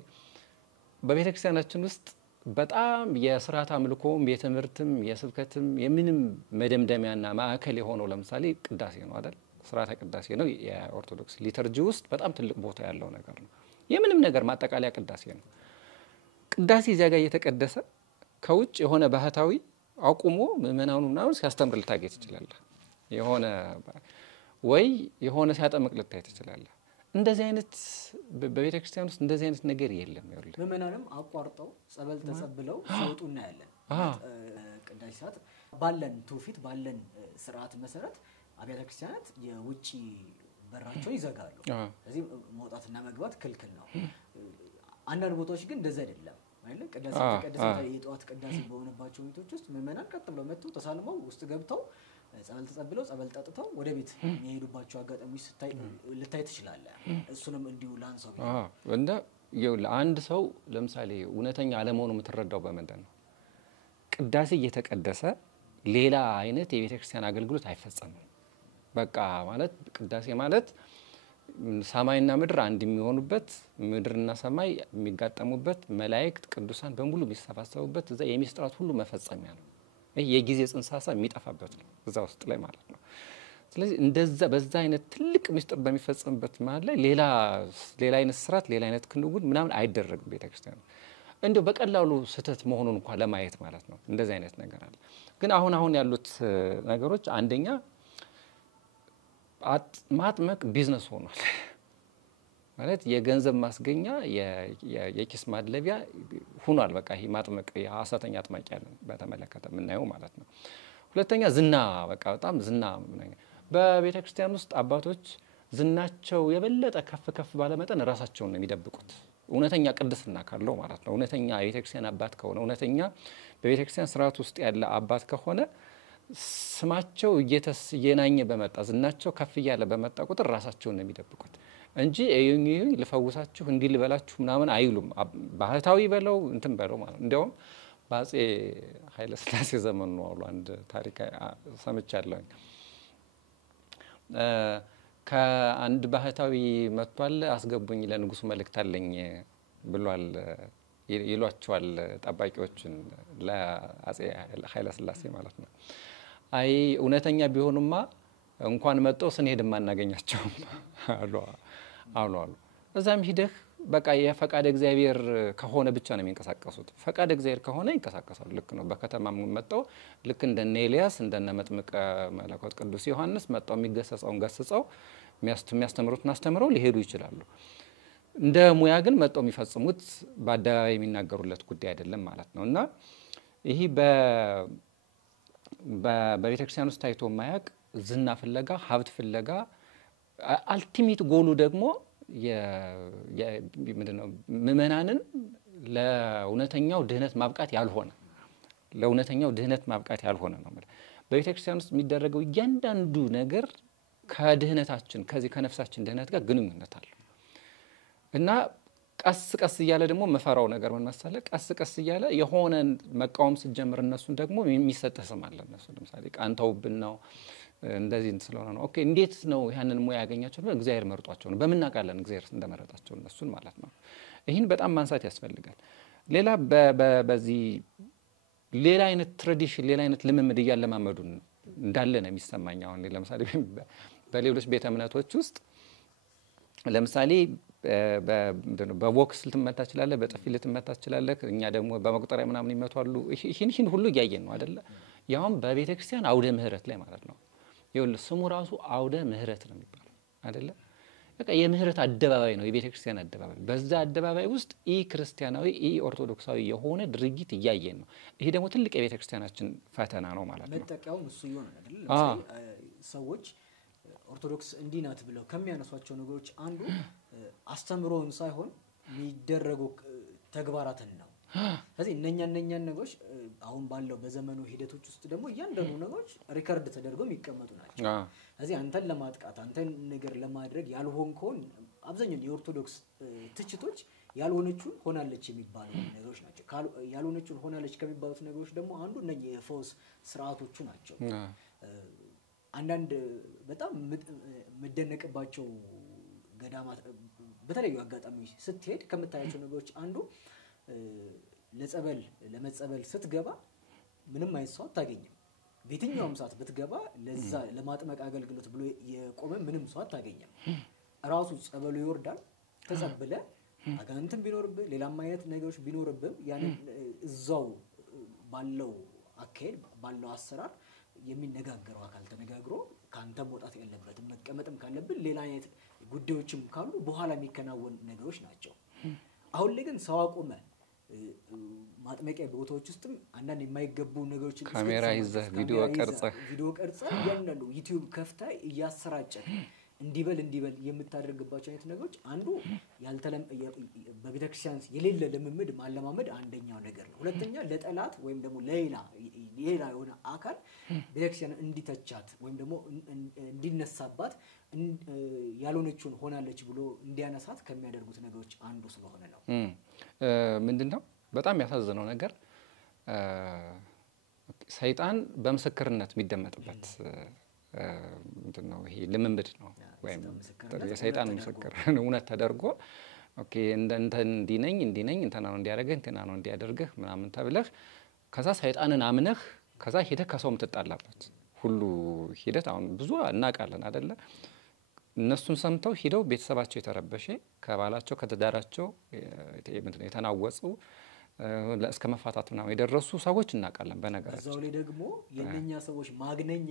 በቤተክርስቲያናችን ውስጥ በጣም የስርዓት አምልኮም የትምህርትም የስብከትም የምንም መደምደሚያና ማዕከል የሆነው ለምሳሌ ቅዳሴ ነው አይደል? ስርዓተ ቅዳሴ ነው። የኦርቶዶክስ ሊተርጂ ውስጥ በጣም ትልቅ ቦታ ያለው ነገር ነው። የምንም ነገር ማጠቃለያ ቅዳሴ ነው። ቅዳሴ እዚያ ጋር እየተቀደሰ ከውጭ የሆነ ባህታዊ አቁሞ ምእመናኑ ምናምን ሲያስተምር ልታገኝ ትችላለህ። የሆነ ሲያጠምቅ ልታይ ትችላለህ። እንደዚህ አይነት በቤተ ክርስቲያን ውስጥ እንደዚህ አይነት ነገር የለም። ይኸውልህ ምእመናንም አቋርጠው ጸበል ተጸብለው ሲወጡ እናያለን። ቅዳሴ ሰዓት ባለን ትውፊት ባለን ስርዓት መሰረት አብያተ ክርስቲያናት የውጪ በራቸውን ይዘጋሉ። ስለዚህ መውጣትና መግባት ክልክል ነው። አንዳንድ ቦታዎች ግን እንደዛ አይደለም አይደል? ቅዳሴ የጠዋት ቅዳሴ በሆነባቸው ቤቶች ውስጥ ምእመናን ቀጥ ብለው መጥተው ተሳልመው ውስጥ ገብተው ጸበል ተጸብለው ጸበል ጠጥተው ወደ ቤት የሚሄዱባቸው አጋጣሚዎች ልታይ ትችላለህ። እሱንም እንዲሁ ላንሳው እንደ አንድ ሰው ለምሳሌ እውነተኛ አለመሆኑ የምትረዳው በምንድን ነው? ቅዳሴ እየተቀደሰ ሌላ አይነት የቤተ ክርስቲያን አገልግሎት አይፈጸምም። በቃ ማለት ቅዳሴ ማለት ሰማይና ምድር አንድ የሚሆኑበት፣ ምድርና ሰማይ የሚጋጠሙበት፣ መላእክት ቅዱሳን በሙሉ የሚሰባሰቡበት እዛ የሚስጥራት ሁሉ መፈጸሚያ ነው። ይሄ የጊዜ ጽንሰ ሐሳብ የሚጠፋበት ነው እዛ ውስጥ ላይ ማለት ነው። ስለዚህ እንደዛ በዛ አይነት ትልቅ ሚስጥር በሚፈጸምበት ማለት ላይ ሌላ አይነት ስርዓት ሌላ አይነት ክንውን ምናምን አይደረግም ቤተክርስቲያን። እንደው በቀላሉ ስህተት መሆኑን እንኳን ለማየት ማለት ነው። እንደዚህ አይነት ነገር አለ። ግን አሁን ያሉት ነገሮች አንደኛ ማጥመቅ ቢዝነስ ሆኗል። ማለት የገንዘብ ማስገኛ የኪስ ማድለቢያ ሆኗል። በቃ ይሄ ማጥመቅ የሐሰተኛ አጥማቂ ያለን በተመለከተ የምናየው ማለት ነው። ሁለተኛ ዝና፣ በቃ በጣም ዝና። በቤተ ክርስቲያን ውስጥ አባቶች ዝናቸው የበለጠ ከፍ ባለ መጠን ራሳቸውን ነው የሚደብቁት። እውነተኛ ቅድስና ካለው ማለት ነው። እውነተኛ የቤተ ክርስቲያን አባት ከሆነ፣ እውነተኛ በቤተ ክርስቲያን ስርዓት ውስጥ ያለ አባት ከሆነ ስማቸው እየናኘ በመጣ ዝናቸው ከፍ እያለ በመጣ ቁጥር ራሳቸውን ነው የሚደብቁት እንጂ እዩኝ ልፈውሳችሁ እንዲህ ልበላችሁ ምናምን አይሉም። ባህታዊ በለው እንትን በለው ማለት ነው። እንዲያውም በአፄ ኃይለ ሥላሴ ዘመን ነው አሉ አንድ ታሪክ ሰምቻለሁኝ። ከአንድ ባህታዊ መጥቷል፣ አስገቡኝ ለንጉሱ መልእክት አለኝ ብሏል ይሏቸዋል ጠባቂዎችን፣ ለአፄ ኃይለ ሥላሴ ማለት ነው። አይ እውነተኛ ቢሆኑማ እንኳን መጥተው ስንሄድ ማናገኛቸውም አሉ። እዛም ሂደህ በቃ የፈቃድ እግዚአብሔር ከሆነ ብቻ ነው የሚንቀሳቀሱት። ፈቃድ እግዚአብሔር ከሆነ ይንቀሳቀሳሉ። ልክ ነው። በከተማም መጥተው ልክ እንደነ ኤልያስ እንደነ መጥምቀ መለኮት ቅዱስ ዮሐንስ መጥተው የሚገሰጸውን ገስጸው የሚያስተምሩትን አስተምረው ሊሄዱ ይችላሉ። እንደ ሙያ ግን መጥተው የሚፈጽሙት በአደባባይ የሚናገሩለት ጉዳይ አይደለም ማለት ነው። እና ይሄ በቤተክርስቲያን ውስጥ ታይቶ ማያቅ ዝና ፍለጋ፣ ሀብት ፍለጋ፣ አልቲሜት ጎሉ ደግሞ ምንድነው ምእመናንን ለእውነተኛው ድህነት ማብቃት ያልሆነ ነው ማለት። በቤተክርስቲያን ውስጥ የሚደረገው እያንዳንዱ ነገር ከድህነታችን ከዚህ ከነፍሳችን ድህነት ጋር ግንኙነት አለው እና ቀስ እያለ ደግሞ መፈራው ነገር ምን መሰለ፣ ቀስ እያለ የሆነ መቃወም ሲጀምር እነሱን ደግሞ የሚሰጥህ ስም አለ። እነሱ ለምሳሌ ቃንተውብን ነው እንደዚህ ስለሆነ ነው። ኦኬ እንዴት ነው ያንን ሙያ ያገኛቸው? እግዚአብሔር መርጧቸው ነው። በምን አውቃለን እግዚአብሔር እንደመረጣቸው እነሱን ማለት ነው። ይህን በጣም ማንሳት ያስፈልጋል። ሌላ በዚህ ሌላ አይነት ትራዲሽን ሌላ አይነት ልምምድ እያለማመዱን እንዳለ ነው የሚሰማኝ። አሁን ለምሳሌ በሌሎች ቤተ እምነቶች ውስጥ ለምሳሌ በቦክስ ልትመታ ትችላለህ፣ በጥፊ ልትመታ ትችላለህ። እኛ ደግሞ በመቁጠሪያ ምናምን ይመቷሉ። ይህን ሁሉ እያየን ነው አይደለ? ያውም በቤተ ክርስቲያን አውደ ምህረት ላይ ማለት ነው። ይኸውልህ ስሙ ራሱ አውደ ምህረት ነው የሚባለው አይደለ? በቃ የምህረት አደባባይ ነው የቤተክርስቲያን አደባባይ። በዛ አደባባይ ውስጥ ክርስቲያናዊ ኦርቶዶክሳዊ የሆነ ድርጊት እያየን ነው። ይሄ ደግሞ ትልቅ የቤተክርስቲያናችን ፈተና ነው ማለት ነው። መጠቂያውም እሱ ይሆናል አይደል? ለምሳሌ ሰዎች ኦርቶዶክስ እንዲህ ናት ብለው ከሚያነሷቸው ነገሮች አንዱ አስተምሮን ሳይሆን የሚደረጉ ተግባራትን ነው። ስለዚህ እነኛን ነገሮች አሁን ባለው በዘመኑ ሂደቶች ውስጥ ደግሞ እያንዳንዱ ነገሮች ሪከርድ ተደርገው የሚቀመጡ ናቸው። ስለዚህ አንተን ለማጥቃት አንተን ነገር ለማድረግ ያልሆንከውን አብዛኛው የኦርቶዶክስ ትችቶች ያልሆነችውን ሆናለች የሚባሉ ነገሮች ናቸው። ያልሆነችውን ሆናለች ከሚባሉት ነገሮች ደግሞ አንዱ እነኚህ የፈውስ ስርዓቶቹ ናቸው። አንዳንድ በጣም መደነቅባቸው ገዳማት በተለያዩ አጋጣሚዎች ስትሄድ ከምታያቸው ነገሮች አንዱ ለመጸበል ስትገባ ምንም አይነት ሰው አታገኝም። በየትኛውም ሰዓት ብትገባ ለዛ ለማጥመቅ አገልግሎት ብሎ የቆመ ምንም ሰው አታገኝም። ራሱ ጸበሉ ይወርዳል። ተጸበለ አጋንንትም ቢኖርብህ ሌላም አይነት ነገሮች ቢኖርብህ ያንን እዛው ባለው አካሄድ ባለው አሰራር የሚነጋገረው አካል ተነጋግሮ ካንተ መውጣት ያለበትም መቀመጥም ካለብን ሌላ አይነት ጉዳዮችም ካሉ በኋላ የሚከናወን ነገሮች ናቸው። አሁን ላይ ግን ሰው አቆመ ማጥመቂያ ቦታዎች ውስጥም አንዳንድ የማይገቡ ነገሮችን ካሜራ ይዘህ ቪዲዮ ቀርጸህ ያንዳንዱ ዩቲዩብ ከፍታ እያሰራጨህ እንዲበል የምታደርግባቸው አይነት ነገሮች አንዱ በቤተክርስቲያን የሌለ ልምምድ ማለማመድ አንደኛው ነገር ነው። ሁለተኛ ለጠላት ወይም ደግሞ ሌላ የሆነ አካል ቤተክርስቲያን እንዲተቻት ወይም ደግሞ እንዲነሳባት ያልሆነችውን ሆናለች ብሎ እንዲያነሳት ከሚያደርጉት ነገሮች አንዱ ስለሆነ ነው። ምንድነው በጣም ያሳዝነው ነገር ሰይጣን በምስክርነት የሚደመጥበት ምንድነው ይሄ ልምምድ ነው ወይም የሰይጣን ምስክር እውነት ተደርጎ ኦኬ እንዲነኝ እንትና ነው እንዲያደርግህ እንትና ነው እንዲያደርግህ ምናምን ተብለህ ከዛ ሰይጣንን አምነህ ከዛ ሄደህ ከሰውም ትጣላበት ሁሉ ሂደት አሁን ብዙ እናቃለን አይደለ? እነሱን ሰምተው ሄደው ቤተሰባቸው የተረበሸ ከባላቸው ከተዳራቸው ምንድነው የተናወጹ ለእስከ መፋታት ምናምን የደረሱ ሰዎች እናቃለን። በነገራችን እዛው ላይ ደግሞ የነኛ ሰዎች ማግነኛ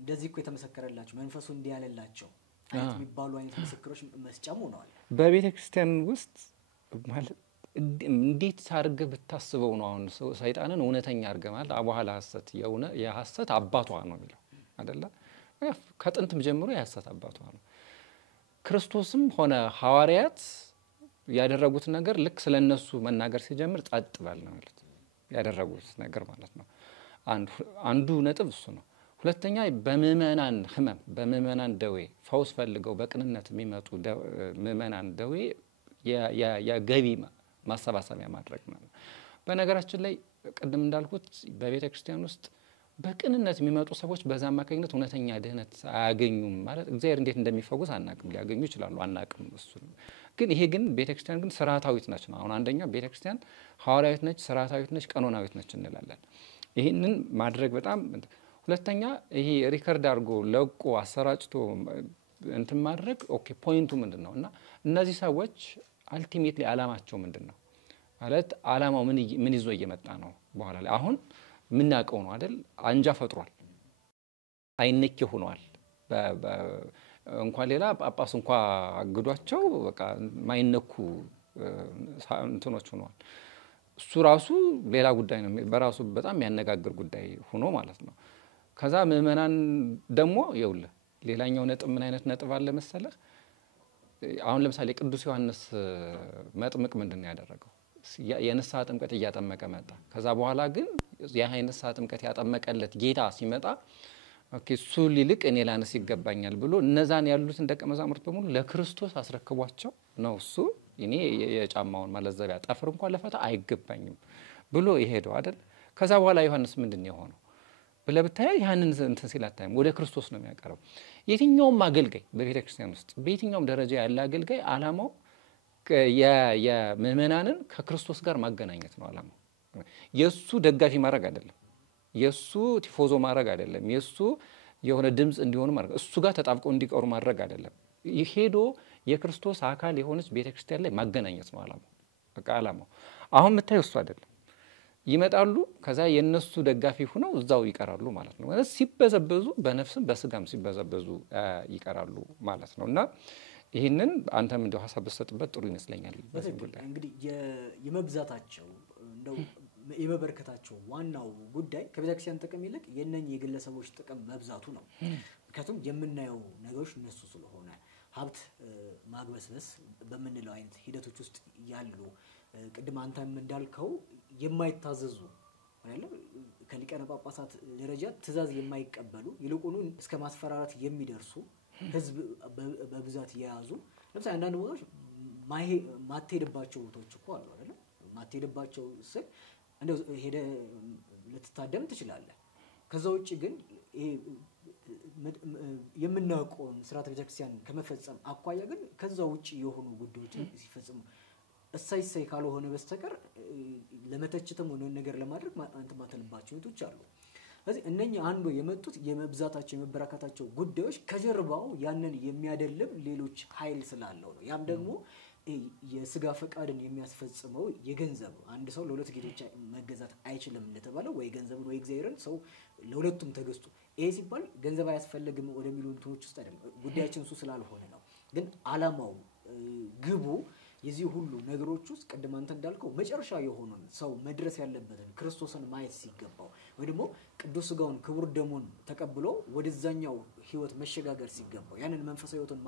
እንደዚህ እኮ የተመሰከረላቸው መንፈሱ እንዲያለላቸው አይነት የሚባሉ አይነት ምስክሮች መስጫም ሆነዋል። በቤተ ክርስቲያን ውስጥ ማለት እንዴት አድርገህ ብታስበው ነው አሁን ሰይጣንን እውነተኛ አድርገህ ማለት በኋላ ሐሰት የሐሰት አባቷ ነው የሚለው አይደለ? ከጥንትም ጀምሮ የሐሰት አባቷ ነው። ክርስቶስም ሆነ ሐዋርያት ያደረጉት ነገር ልክ ስለነሱ መናገር ሲጀምር ጸጥ ባል ነው ማለት ያደረጉት ነገር ማለት ነው። አንዱ ነጥብ እሱ ነው። ሁለተኛ በምእመናን ህመም በምእመናን ደዌ ፈውስ ፈልገው በቅንነት የሚመጡ ምእመናን ደዌ የገቢ ማሰባሰቢያ ማድረግ ማለት። በነገራችን ላይ ቅድም እንዳልኩት በቤተ ክርስቲያን ውስጥ በቅንነት የሚመጡ ሰዎች በዛ አማካኝነት እውነተኛ ድህነት አያገኙም ማለት እግዚአብሔር እንዴት እንደሚፈውስ አናቅም። ሊያገኙ ይችላሉ አናቅም። እሱ ግን ይሄ ግን ቤተክርስቲያን ግን ስርዓታዊት ነች ነው። አሁን አንደኛ ቤተክርስቲያን ሐዋርያዊት ነች፣ ስርዓታዊት ነች፣ ቀኖናዊት ነች እንላለን። ይሄንን ማድረግ በጣም ሁለተኛ ይሄ ሪከርድ አድርጎ ለቆ አሰራጭቶ እንትን ማድረግ ኦኬ ፖይንቱ ምንድነው? እና እነዚህ ሰዎች አልቲሜትሊ አላማቸው ምንድነው ማለት አላማው ምን ይዞ እየመጣ ነው? በኋላ ላይ አሁን ምናቀው ነው አይደል? አንጃ ፈጥሯል፣ አይነክ ሆኗል። እንኳን ሌላ ጳጳስ እንኳን አግዷቸው በቃ ማይነኩ እንትኖች ሆነዋል። እሱ ራሱ ሌላ ጉዳይ ነው፣ በራሱ በጣም ያነጋግር ጉዳይ ሆኖ ማለት ነው። ከዛ ምእመናን ደግሞ ይኸውልህ ሌላኛው ነጥብ ምን አይነት ነጥብ አለ መሰለህ? አሁን ለምሳሌ ቅዱስ ዮሐንስ መጥምቅ ምንድነው ያደረገው? የንስሐ ጥምቀት እያጠመቀ መጣ። ከዛ በኋላ ግን የንስሐ ጥምቀት ያጠመቀለት ጌታ ሲመጣ ኦኬ እሱ ሊልቅ እኔ ላነስ ይገባኛል ብሎ እነዛን ያሉትን ደቀ መዛሙርት በሙሉ ለክርስቶስ አስረክቧቸው ነው እሱ እኔ የጫማውን ማለዘቢያ ጠፍር እንኳን ለፈታ አይገባኝም ብሎ ይሄደው አይደል? ከዛ በኋላ ዮሐንስ ምንድነው የሆነው ብለህ ብታይ ያንን እንትን ሲል አታይም። ወደ ክርስቶስ ነው የሚያቀርበው። የትኛውም አገልጋይ በቤተ ክርስቲያን ውስጥ በየትኛውም ደረጃ ያለ አገልጋይ አላማው የምእመናንን ከክርስቶስ ጋር ማገናኘት ነው አላማው። የሱ ደጋፊ ማድረግ አይደለም፣ የሱ ቲፎዞ ማድረግ አይደለም፣ የሱ የሆነ ድምጽ እንዲሆኑ ማድረግ እሱ ጋር ተጣብቀው እንዲቀሩ ማድረግ አይደለም። ይሄዶ የክርስቶስ አካል የሆነች ቤተክርስቲያን ላይ ማገናኘት ነው አላማው። በቃ አላማው አሁን የምታየው እሱ አይደለም። ይመጣሉ ከዛ የነሱ ደጋፊ ሆነው እዛው ይቀራሉ ማለት ነው ማለት ሲበዘበዙ በነፍስም በስጋም ሲበዘበዙ ይቀራሉ ማለት ነውና ይሄንን አንተም እንደው ሐሳብ በሰጥበት ጥሩ ይመስለኛል በዚህ ጉዳይ እንግዲህ የመብዛታቸው እንደው የመበርከታቸው ዋናው ጉዳይ ከቤተክርስቲያን ጥቅም ይልቅ የነኚህ የግለሰቦች ጥቅም መብዛቱ ነው ምክንያቱም የምናየው ነገሮች እነሱ ስለሆነ ሀብት ማግበስበስ በመንለው አይነት ሂደቶች ውስጥ ያሉ ቅድም አንተም እንዳልከው የማይታዘዙ አይደለም ከሊቃነ ጳጳሳት ደረጃ ትእዛዝ የማይቀበሉ ይልቁኑ እስከ ማስፈራራት የሚደርሱ ህዝብ በብዛት ያያዙ ለምሳሌ አንዳንድ ቦታዎች ማትሄድባቸው ቦታዎች እኮ አሉ አይደል ማትሄድባቸው ስል እንደው ሄደ ልትታደም ትችላለህ ከዛ ውጪ ግን የምናውቀው ስርዓተ ቤተክርስቲያን ከመፈጸም አኳያ ግን ከዛ ውጪ የሆኑ ጉዳዮችን ሲፈጽሙ እሳይሳይ ካልሆነ በስተቀር ለመተችተም ሆነ ነገር ለማድረግ አንተ ማተልባቸው ይቶች አሉ ስለዚህ እነኛ አንዱ የመጡት የመብዛታቸው የመበራከታቸው ጉዳዮች ከጀርባው ያንን የሚያደልብ ሌሎች ኃይል ስላለው ነው ያም ደግሞ የስጋ ፈቃድን የሚያስፈጽመው የገንዘብ አንድ ሰው ለሁለት ጌቶች መገዛት አይችልም እንደተባለው ወይ ገንዘብን ወይ እግዚአብሔርን ሰው ለሁለቱም ተገዝቶ ይሄ ሲባል ገንዘብ አያስፈልግም ወደሚሉ እንትኖች ውስጥ አይደለም ጉዳያችን እሱ ስላልሆነ ነው ግን ዓላማው ግቡ የዚህ ሁሉ ነገሮች ውስጥ ቀደም አንተ እንዳልከው መጨረሻ የሆነን ሰው መድረስ ያለበትን ክርስቶስን ማየት ሲገባው ወይ ደግሞ ቅዱስ ሥጋውን ክቡር ደሙን ተቀብሎ ወደዛኛው ህይወት መሸጋገር ሲገባው ያንን መንፈሳዊ ህይወትን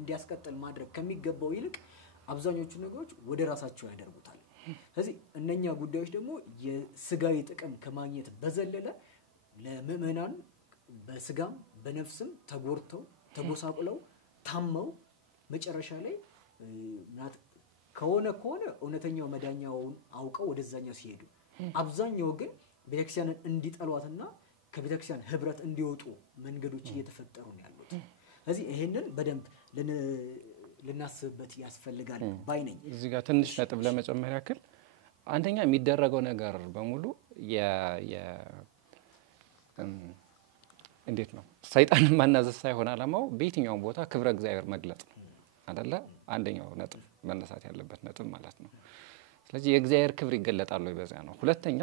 እንዲያስቀጥል ማድረግ ከሚገባው ይልቅ አብዛኞቹ ነገሮች ወደ ራሳቸው ያደርጉታል ስለዚህ እነኛ ጉዳዮች ደግሞ የስጋዊ ጥቅም ከማግኘት በዘለለ ለምእመናን በስጋም በነፍስም ተጎርተው ተጎሳቁለው ታመው መጨረሻ ላይ ከሆነ እውነተኛው መዳኛውን አውቀው ወደዛኛው ሲሄዱ አብዛኛው ግን ቤተክርስቲያንን እንዲጠሏትና ከቤተክርስቲያን ህብረት እንዲወጡ መንገዶች እየተፈጠሩ ነው ያሉት ስለዚህ ይሄንን በደንብ ልናስብበት ያስፈልጋል ባይ ነኝ እዚህ ጋር ትንሽ ነጥብ ለመጨመር ያክል አንደኛ የሚደረገው ነገር በሙሉ እንዴት ነው ሰይጣንን ማናዘዝ ሳይሆን አላማው በየትኛውም ቦታ ክብረ እግዚአብሔር መግለጥ ነው አይደለ አንደኛው ነጥብ መነሳት ያለበት ነጥብ ማለት ነው ስለዚህ የእግዚአብሔር ክብር ይገለጣል ወይ በዛ ነው ሁለተኛ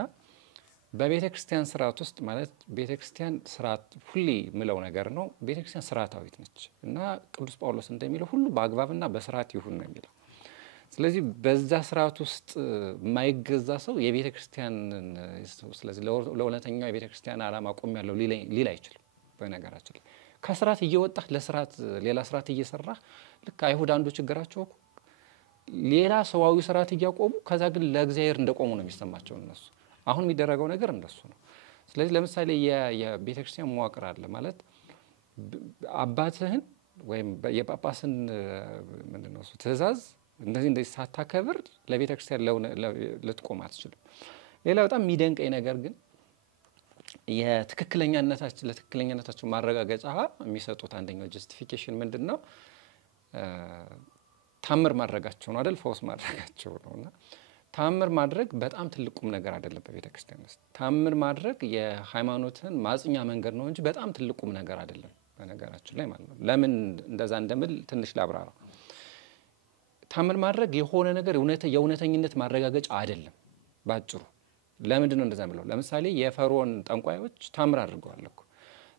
በቤተክርስቲያን ስርዓት ውስጥ ማለት ቤተክርስቲያን ስርዓት ሁሌ ምለው ነገር ነው ቤተክርስቲያን ስርዓታዊት ነች እና ቅዱስ ጳውሎስ እንደሚለው ሁሉ በአግባብና በስርዓት ይሁን ነው የሚለው ስለዚህ በዛ ስርዓት ውስጥ የማይገዛ ሰው የቤተክርስቲያን ስለዚህ ለእውነተኛው የቤተክርስቲያን ዓላማ ቆም ያለው ሊል አይችልም በነገራችን ላይ ከስርዓት እየወጣህ ለስርዓት ሌላ ስርዓት እየሰራህ ልክ አይሁድ አንዱ ችግራቸው ሌላ ሰዋዊ ስርዓት እያቆሙ ከዛ ግን ለእግዚአብሔር እንደቆሙ ነው የሚሰማቸው እነሱ አሁን የሚደረገው ነገር እንደሱ ነው ስለዚህ ለምሳሌ የቤተክርስቲያን መዋቅር አለ ማለት አባትህን ወይም የጳጳስን ምንድነው ትእዛዝ እንደዚህ ሳታከብር ለቤተክርስቲያን ልትቆም አትችልም ሌላ በጣም የሚደንቀኝ ነገር ግን ለትክክለኛነታቸው ማረጋገጫ የሚሰጡት አንደኛው ጀስቲፊኬሽን ምንድነው ታምር ማድረጋቸው ነው አይደል ፈውስ ማድረጋቸው ነውና ታምር ማድረግ በጣም ትልቁም ነገር አይደለም በቤተክርስቲያን ውስጥ ታምር ማድረግ የሃይማኖትን ማጽኛ መንገድ ነው እንጂ በጣም ትልቁም ነገር አይደለም በነገራችን ላይ ማለት ነው ለምን እንደዛ እንደምል ትንሽ ላብራራ ታምር ማድረግ የሆነ ነገር የእውነተኝነት ማረጋገጫ አይደለም ባጭሩ ለምንድን ነው እንደዛ ብለው ለምሳሌ የፈርዖን ጠንቋዮች ታምር አድርገዋል እኮ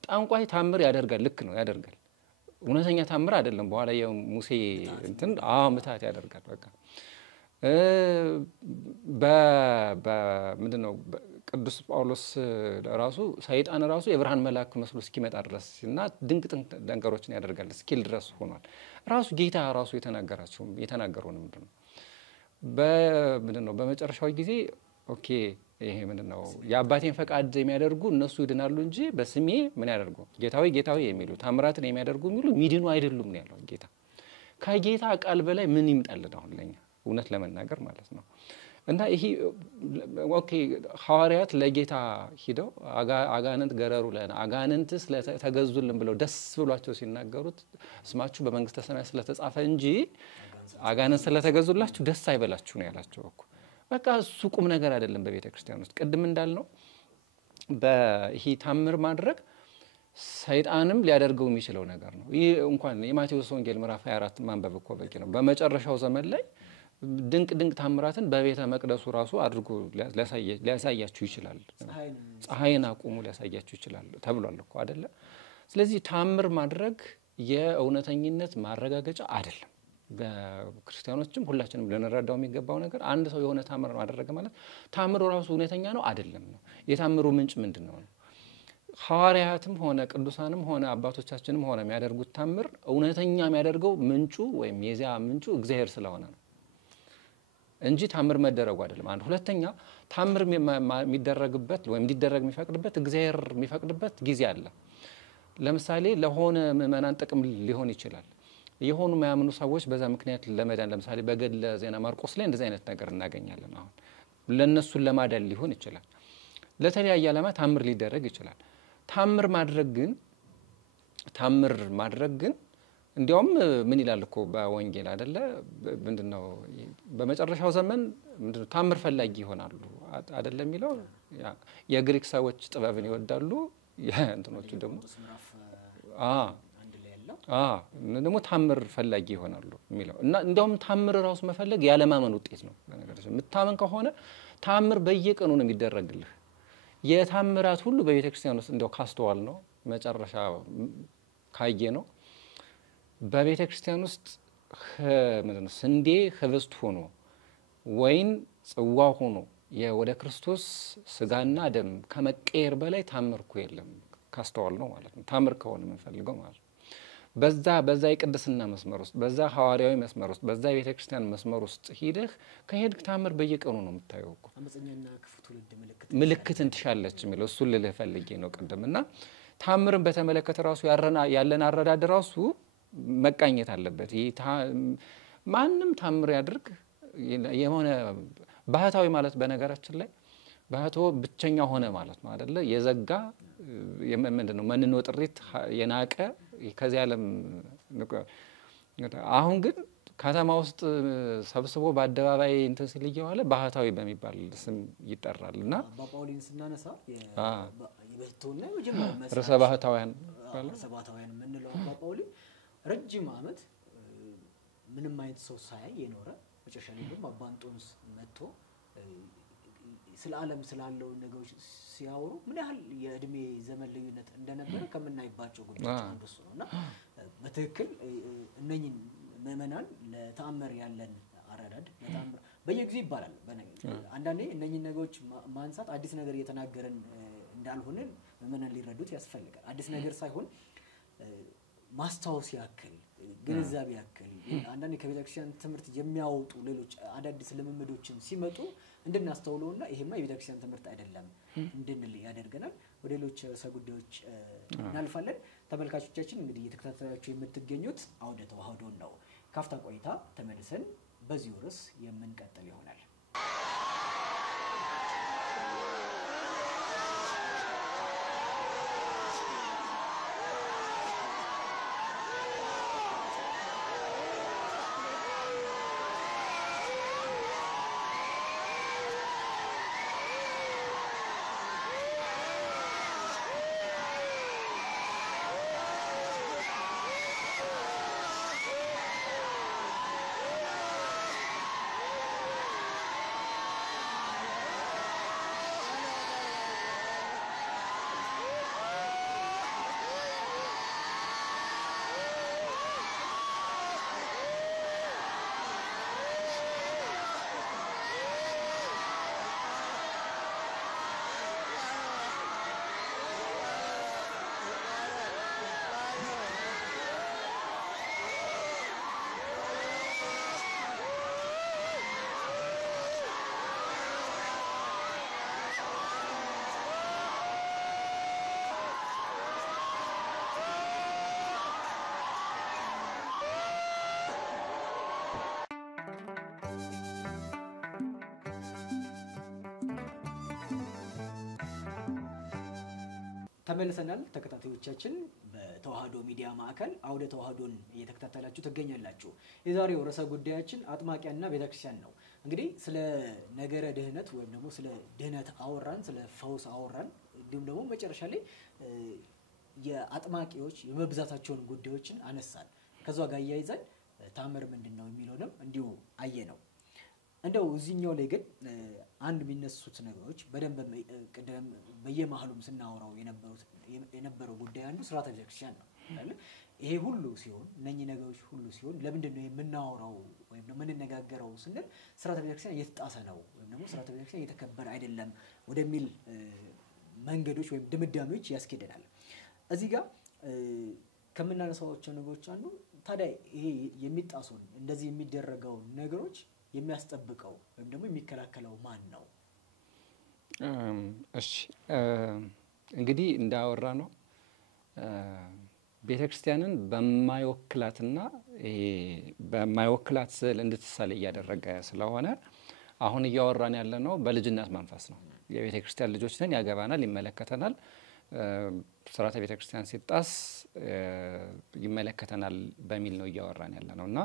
ጠንቋይ ታምር ያደርጋል ልክ ነው ያደርጋል እውነተኛ ታምር አይደለም በኋላ የሙሴ እንትን ምታት ያደርጋል በቃ ምንድነው ቅዱስ ጳውሎስ ራሱ ሰይጣን ራሱ የብርሃን መልአክ መስሎ እስኪመጣ ድረስና ድንቅ ነገሮችን ያደርጋል እስኪል ድረስ ሆኗል ራሱ ጌታ ራሱ የተናገረው ምንድነው በመጨረሻው ጊዜ ኦኬ ይሄ ምንድነው የአባቴን ፈቃድ የሚያደርጉ እነሱ ይድናሉ እንጂ በስሜ ምን ያደርጉ ጌታዊ የሚሉ ታምራትን የሚያደርጉ የሚሉ ሚድኑ አይደሉም ነው ያለው ጌታ ከጌታ ቃል በላይ ምን ይምጣልን አሁን ለኛ እውነት ለመናገር ማለት ነው እና ይሄ ኦኬ ሐዋርያት ለጌታ ሂደው አጋንንት ገረሩ ለና አጋንንት ስለተገዙልን ብለው ደስ ብሏቸው ሲናገሩት ስማችሁ በመንግስተ ሰማያት ስለተጻፈ እንጂ አጋንንት ስለተገዙላችሁ ደስ አይበላችሁ ነው ያላቸው እኮ በቃ እሱ ቁም ነገር አይደለም በቤተክርስቲያን ውስጥ ቅድም እንዳልነው በይሄ ታምር ማድረግ ሰይጣንም ሊያደርገው የሚችለው ነገር ነው ይሄ እንኳን የማቴዎስ ወንጌል ምዕራፍ 24 ማንበብ እኮ በቂ ነው በመጨረሻው ዘመን ላይ ድንቅ ድንቅ ታምራትን በቤተ መቅደሱ ራሱ አድርጎ ሊያሳያችሁ ይችላል። ፀሐይን አቁሙ ሊያሳያችሁ ይችላል ተብሏል እኮ አይደለ? ስለዚህ ታምር ማድረግ የእውነተኝነት ማረጋገጫ አይደለም። በክርስቲያኖችም ሁላችንም ልንረዳው የሚገባው ነገር አንድ ሰው የሆነ ታምር ማድረግ ማለት ታምሩ ራሱ እውነተኛ ነው አይደለም ነው። የታምሩ ምንጭ ምንድነው ነው? ሐዋርያትም ሆነ ቅዱሳንም ሆነ አባቶቻችንም ሆነ የሚያደርጉት ታምር እውነተኛ የሚያደርገው ምንጩ ወይም የዚያ ምንጩ እግዚአብሔር ስለሆነ ነው እንጂ ታምር መደረጉ አይደለም። አንድ ሁለተኛ ታምር የሚደረግበት ወይም እንዲደረግ የሚፈቅድበት እግዚአብሔር የሚፈቅድበት ጊዜ አለ። ለምሳሌ ለሆነ ምዕመናን ጥቅም ሊሆን ይችላል። የሆኑ ማያምኑ ሰዎች በዛ ምክንያት ለመዳን ለምሳሌ በገድለ ዜና ማርቆስ ላይ እንደዚህ አይነት ነገር እናገኛለን። አሁን ለነሱን ለማዳን ሊሆን ይችላል። ለተለያየ ዓላማ ታምር ሊደረግ ይችላል። ታምር ማድረግ ግን እንዲያውም ምን ይላል እኮ በወንጌል አይደለ? ምንድነው በመጨረሻው ዘመን ምንድነው ታምር ፈላጊ ይሆናሉ አይደለ የሚለው? የግሪክ ሰዎች ጥበብን ይወዳሉ፣ የእንትኖቹ ደግሞ ደግሞ ታምር ፈላጊ ይሆናሉ የሚለው እና እንዲያውም ታምር ራሱ መፈለግ ያለማመን ውጤት ነው። በነገራችን የምታመን ከሆነ ታምር በየቀኑ ነው የሚደረግልህ። የታምራት ሁሉ በቤተክርስቲያን ውስጥ እንደው ካስተዋል ነው መጨረሻ ካየ ነው በቤተክርስቲያን ውስጥ ምንድነው ስንዴ ህብስት ሆኖ ወይን ጽዋ ሆኖ ወደ ክርስቶስ ስጋና ደም ከመቀየር በላይ ታምር እኮ የለም። ካስተዋል ነው ማለት ነው። ታምር ከሆነ የምንፈልገው ማለት ነው በዛ የቅድስና መስመር ውስጥ በዛ ሐዋርያዊ መስመር ውስጥ በዛ የቤተክርስቲያን መስመር ውስጥ ሄደህ ከሄድክ ታምር በየቀኑ ነው የምታየው እኮ። አመፀኛና ክፉ ትውልድ ምልክትን ትሻለች የሚለው እሱን ልልህ ፈልጌ ነው ቅድምና ታምርን በተመለከተ ራሱ ያለን አረዳድ ራሱ መቃኘት አለበት። ማንም ታምር ያድርግ የሆነ ባህታዊ ማለት በነገራችን ላይ ባህታዊ ብቸኛ ሆነ ማለት ነው አይደለ? የዘጋ ምንድነው መንኖ ጥሪት የናቀ ከዚህ ዓለም አሁን ግን ከተማ ውስጥ ሰብስቦ በአደባባይ እንትን ሲል እየዋለ ባህታዊ በሚባል ስም ይጠራልና አባ ጳውሊን ስናነሳ የበህቶና የመጀመሪያ መስራት ርዕሰ ባህታውያን ምንለው አባ ጳውሊ ረጅም ዓመት ምንም አይነት ሰው ሳያይ የኖረ መጨረሻ ላይ ደግሞ አባ አንጦንስ መጥቶ ስለ ዓለም ስላለው ነገሮች ሲያወሩ ምን ያህል የእድሜ ዘመን ልዩነት እንደነበረ ከምናይባቸው ጉዳዮች አንዱ እሱ ነውና በትክክል እነኚህን ምዕመናን ለተአምር ያለን አረዳድ ለተአምር በየጊዜው ይባላል። አንዳንዴ እነኚህን ነገሮች ማንሳት አዲስ ነገር እየተናገረን እንዳልሆነ ምዕመናን ሊረዱት ያስፈልጋል። አዲስ ነገር ሳይሆን ማስታወስ ያክል ግንዛቤ ያክል አንዳንዴ ከቤተክርስቲያን ትምህርት የሚያወጡ ሌሎች አዳዲስ ልምምዶችን ሲመጡ እንድናስተውለውና ይሄማ የቤተክርስቲያን ትምህርት አይደለም እንድንል ያደርገናል። ወደ ሌሎች ጉዳዮች እናልፋለን። ተመልካቾቻችን እንግዲህ እየተከታተላችሁ የምትገኙት አውደ ተዋህዶን ነው። ካፍታ ቆይታ ተመልሰን በዚህ ርዕስ የምንቀጥል ይሆናል። ተመልሰናል። ተከታታዮቻችን በተዋህዶ ሚዲያ ማዕከል አውደ ተዋህዶን እየተከታተላችሁ ትገኛላችሁ። የዛሬው ርዕሰ ጉዳያችን አጥማቂያና ቤተክርስቲያን ነው። እንግዲህ ስለ ነገረ ድህነት ወይም ደግሞ ስለ ድህነት አወራን፣ ስለ ፈውስ አወራን፣ እንዲሁም ደግሞ መጨረሻ ላይ የአጥማቂዎች የመብዛታቸውን ጉዳዮችን አነሳን። ከዛ ጋር ያይዘን ታምር ምንድነው የሚለውንም እንዲሁ አየነው። እንደው እዚህኛው ላይ ግን አንድ የሚነሱት ነገሮች በደንብ ቀደም በየመሃሉም ስናወራው የነበረው ጉዳይ አንዱ ስርዓተ ቤተክርስቲያን ነው አይደል? ይሄ ሁሉ ሲሆን እነኚህ ነገሮች ሁሉ ሲሆን ለምንድን ነው የምናወራው ወይም ደግሞ የምንነጋገረው ስንል ስርዓተ ቤተክርስቲያን እየተጣሰ ነው ወይም ደግሞ ስርዓተ ቤተክርስቲያን እየተከበረ አይደለም ወደሚል መንገዶች ወይም ድምዳሜዎች ያስኬደናል። እዚህ ጋር ከምናነሳቸው ነገሮች አንዱ ታዲያ ይሄ የሚጣሱን እንደዚህ የሚደረገው ነገሮች የሚያስጠብቀው ወይም ደግሞ የሚከላከለው ማን ነው? እሺ እንግዲህ እንዳወራ ነው ቤተክርስቲያንን በማይወክላትና በማይወክላት ስዕል እንድትሳል እያደረገ ስለሆነ አሁን እያወራን ያለነው በልጅነት መንፈስ ነው። የቤተክርስቲያን ልጆች ነን፣ ያገባናል፣ ይመለከተናል። ስርዓተ ቤተክርስቲያን ሲጣስ ይመለከተናል በሚል ነው እያወራን ያለነውና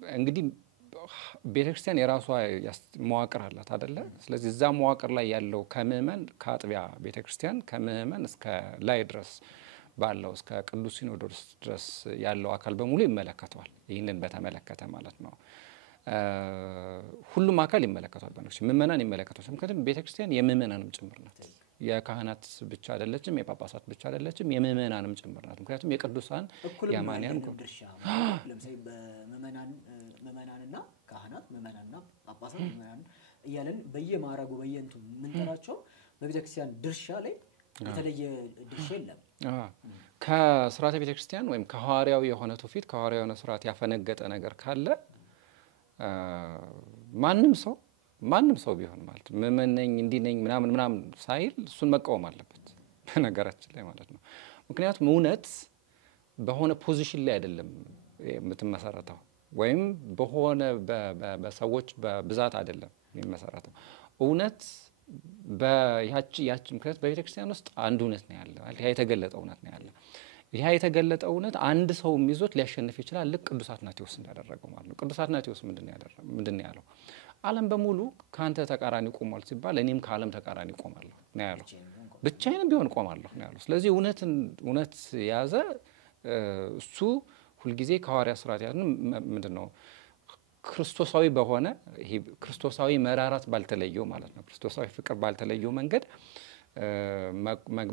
እንግዲህ ቤተክርስቲያን የራሷ መዋቅር አላት አይደለ? ስለዚህ እዛ መዋቅር ላይ ያለው ከምእመን ከአጥቢያ ቤተክርስቲያን ከምእመን እስከ ላይ ድረስ ባለው እስከ ቅዱስ ሲኖዶስ ድረስ ያለው አካል በሙሉ ይመለከተዋል። ይህንን በተመለከተ ማለት ነው ሁሉም አካል ይመለከተዋል። በነገራችን ምእመናን ይመለከተዋል። ምክንያቱም ቤተክርስቲያን የምእመናንም ጭምር ናት። የካህናት ብቻ አይደለችም፣ የጳጳሳት ብቻ አይደለችም፣ የምእመናንም ጭምር ናት። ምክንያቱም የቅዱሳን የማንያን ድርሻ ለምሳሌ በምእመናንና ካህናት ምእመናንና ጳጳሳት ምእመናን እያለን በየማዕረጉ በየእንቱ የምንጠራቸው በቤተክርስቲያን ድርሻ ላይ የተለየ ድርሻ የለም። ከስርዓተ ቤተክርስቲያን ወይም ከሐዋርያዊ የሆነ ትውፊት ከሐዋርያዊ የሆነ ስርዓት ያፈነገጠ ነገር ካለ ማንም ሰው ቢሆን ማለት ምእመን ነኝ እንዲህ ነኝ ምናምን ሳይል እሱን መቃወም አለበት በነገራችን ላይ ማለት ነው። ምክንያቱም እውነት በሆነ ፖዚሽን ላይ አይደለም የምትመሰረተው ወይም በሆነ በሰዎች በብዛት አይደለም የሚመሰረተው። እውነት በያቺ ምክንያት በቤተክርስቲያን ውስጥ አንድ እውነት ነው ያለው። ያ የተገለጠ እውነት ነው ያለው። ያ የተገለጠ እውነት አንድ ሰው ይዞት ሊያሸንፍ ይችላል። ልክ ቅዱስ አትናቴዎስ እንዳደረገው ማለት ነው። ቅዱስ አትናቴዎስ ምንድነው ያለው? ዓለም በሙሉ ካንተ ተቃራኒ ቆሟል ሲባል እኔም ከዓለም ተቃራኒ ቆማለሁ ነው ያለው። ብቻዬንም ቢሆን ቆማለሁ ነው ያለው። ስለዚህ እውነት ያዘ እሱ ሁልጊዜ ከሐዋርያ ስርዓት ያንን ምንድነው ክርስቶሳዊ በሆነ ይሄ ክርስቶሳዊ መራራት ባልተለየው ማለት ነው ክርስቶሳዊ ፍቅር ባልተለየው መንገድ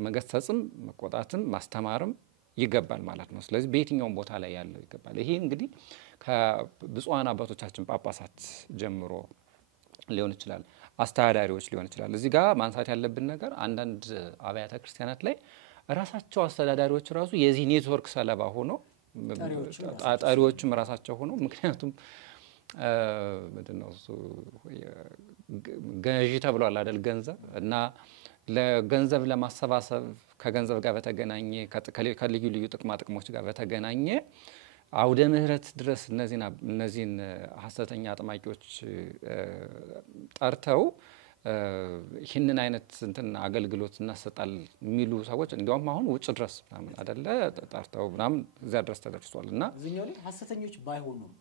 መገሰጽም መቆጣትም ማስተማርም ይገባል ማለት ነው። ስለዚህ በየትኛውም ቦታ ላይ ያለው ይገባል። ይሄ እንግዲህ ከብፁዓን አባቶቻችን ጳጳሳት ጀምሮ ሊሆን ይችላል፣ አስተዳዳሪዎች ሊሆን ይችላል። እዚህ ጋር ማንሳት ያለብን ነገር አንዳንድ አብያተ ክርስቲያናት ላይ ራሳቸው አስተዳዳሪዎች ራሱ የዚህ ኔትወርክ ሰለባ ሆኖ ጣጣሪዎችም ራሳቸው ሆኖ ምክንያቱም ምንድነው እሱ ገዢ ተብሏል አይደል? ገንዘብ እና ለገንዘብ ለማሰባሰብ ከገንዘብ ጋር በተገናኘ ከልዩ ልዩ ጥቅሞች ጋር በተገናኘ አውደ ምህረት ድረስ እነዚህን ሐሰተኛ አጥማቂዎች ጠርተው ይህንን አይነት አገልግሎት እናሰጣል የሚሉ ሰዎች እንዲያውም አሁን ውጭ ድረስ ምናምን አይደለ ጠርተው ምናምን እዛ ድረስ ተደርሷል። እና እዚህኛው ላይ ሐሰተኞች ባይሆኑም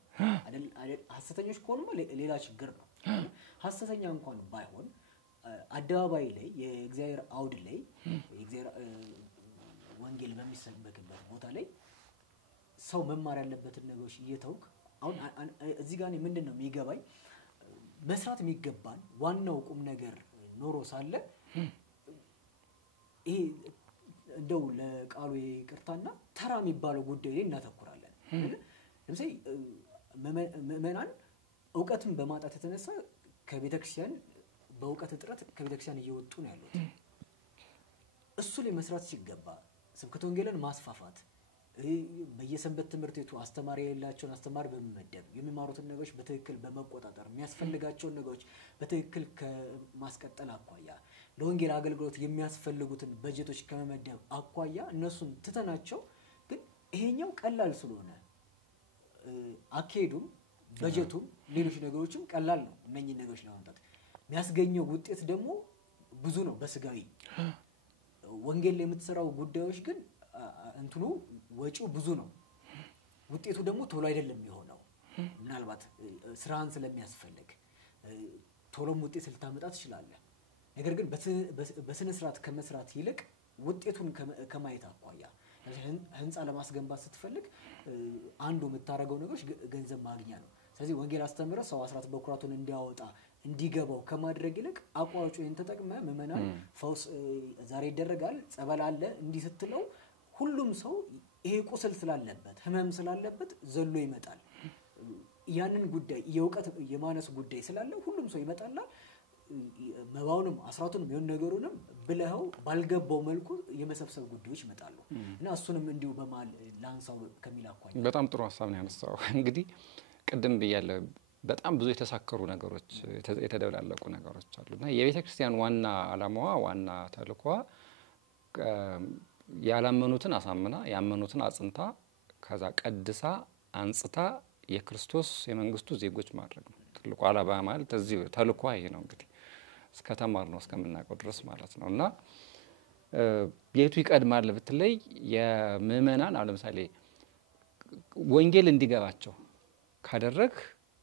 አይደል ሐሰተኞች ከሆኑም ሌላ ችግር ነው። ሐሰተኛ እንኳን ባይሆን አደባባይ ላይ የእግዚአብሔር አውድ ላይ የእግዚአብሔር ወንጌል በሚሰበክበት ቦታ ላይ ሰው መማር ያለበትን ነገሮች እየተውክ አሁን እዚህ ጋር ምንድነው የሚገባኝ መስራት የሚገባን ዋናው ቁም ነገር ኖሮ ሳለ ይሄ እንደው ለቃሉ ይቅርታና ተራ የሚባለው ጉዳይ ላይ እናተኩራለን። ለምሳሌ ምእመናን ዕውቀትን በማጣት የተነሳ ከቤተክርስቲያን በዕውቀት እጥረት ከቤተክርስቲያን እየወጡ ነው ያሉት። እሱ ላይ መስራት ሲገባ ስብከተ ወንጌልን ማስፋፋት በየሰንበት ትምህርት ቤቱ አስተማሪ የሌላቸውን አስተማሪ በመመደብ የሚማሩትን ነገሮች በትክክል በመቆጣጠር የሚያስፈልጋቸውን ነገሮች በትክክል ከማስቀጠል አኳያ ለወንጌል አገልግሎት የሚያስፈልጉትን በጀቶች ከመመደብ አኳያ እነሱን ትተናቸው ግን ይሄኛው ቀላል ስለሆነ አካሄዱም በጀቱም ሌሎች ነገሮችም ቀላል ነው። እነኚህ ነገሮች ለማምጣት የሚያስገኘው ውጤት ደግሞ ብዙ ነው። በስጋዊ ወንጌል ላይ የምትሰራው ጉዳዮች ግን እንትኑ ወጪው ብዙ ነው። ውጤቱ ደግሞ ቶሎ አይደለም የሚሆነው። ምናልባት ስራን ስለሚያስፈልግ ቶሎም ውጤት ልታመጣ ትችላለህ። ነገር ግን በስነ ስርዓት ከመስራት ይልቅ ውጤቱን ከማየት አኳያ ህንጻ ለማስገንባት ስትፈልግ አንዱ የምታረገው ነገሮች ገንዘብ ማግኛ ነው። ስለዚህ ወንጌል አስተምረ ሰው አስራት በኩራቱን እንዲያወጣ እንዲገባው ከማድረግ ይልቅ አቋራጩን ተጠቅመ ምእመናን ፈውስ ዛሬ ይደረጋል ጸበል አለ እንዲህ ስትለው ሁሉም ሰው ይሄ ቁስል ስላለበት ህመም ስላለበት ዘሎ ይመጣል ያንን ጉዳይ የውቀት የማነስ ጉዳይ ስላለ ሁሉም ሰው ይመጣልና መባውንም አስራቱንም የሆነ ነገሩንም ብለኸው ባልገባው መልኩ የመሰብሰብ ጉዳዮች ይመጣሉ እና እሱንም እንዲሁ በማል ላንሳው ከሚላኳኝ በጣም ጥሩ ሐሳብ ነው ያነሳው እንግዲህ ቅድም ብያለሁ በጣም ብዙ የተሳከሩ ነገሮች የተደበላለቁ ነገሮች አሉና የቤተ ክርስቲያን ዋና ዓላማዋ ዋና ተልእኮዋ ያላመኑትን አሳምና ያመኑትን አጽንታ ከዛ ቀድሳ አንጽታ የክርስቶስ የመንግስቱ ዜጎች ማድረግ ነው ትልቁ ዓላማ ማለት እዚህ ተልእኮዋ ይሄ ነው እንግዲህ እስከተማር ነው እስከምናቀው ድረስ ማለት ነውና የቱ ይቀድማል ብትለይ የምእመናን አሁን ለምሳሌ ወንጌል እንዲገባቸው ካደረግ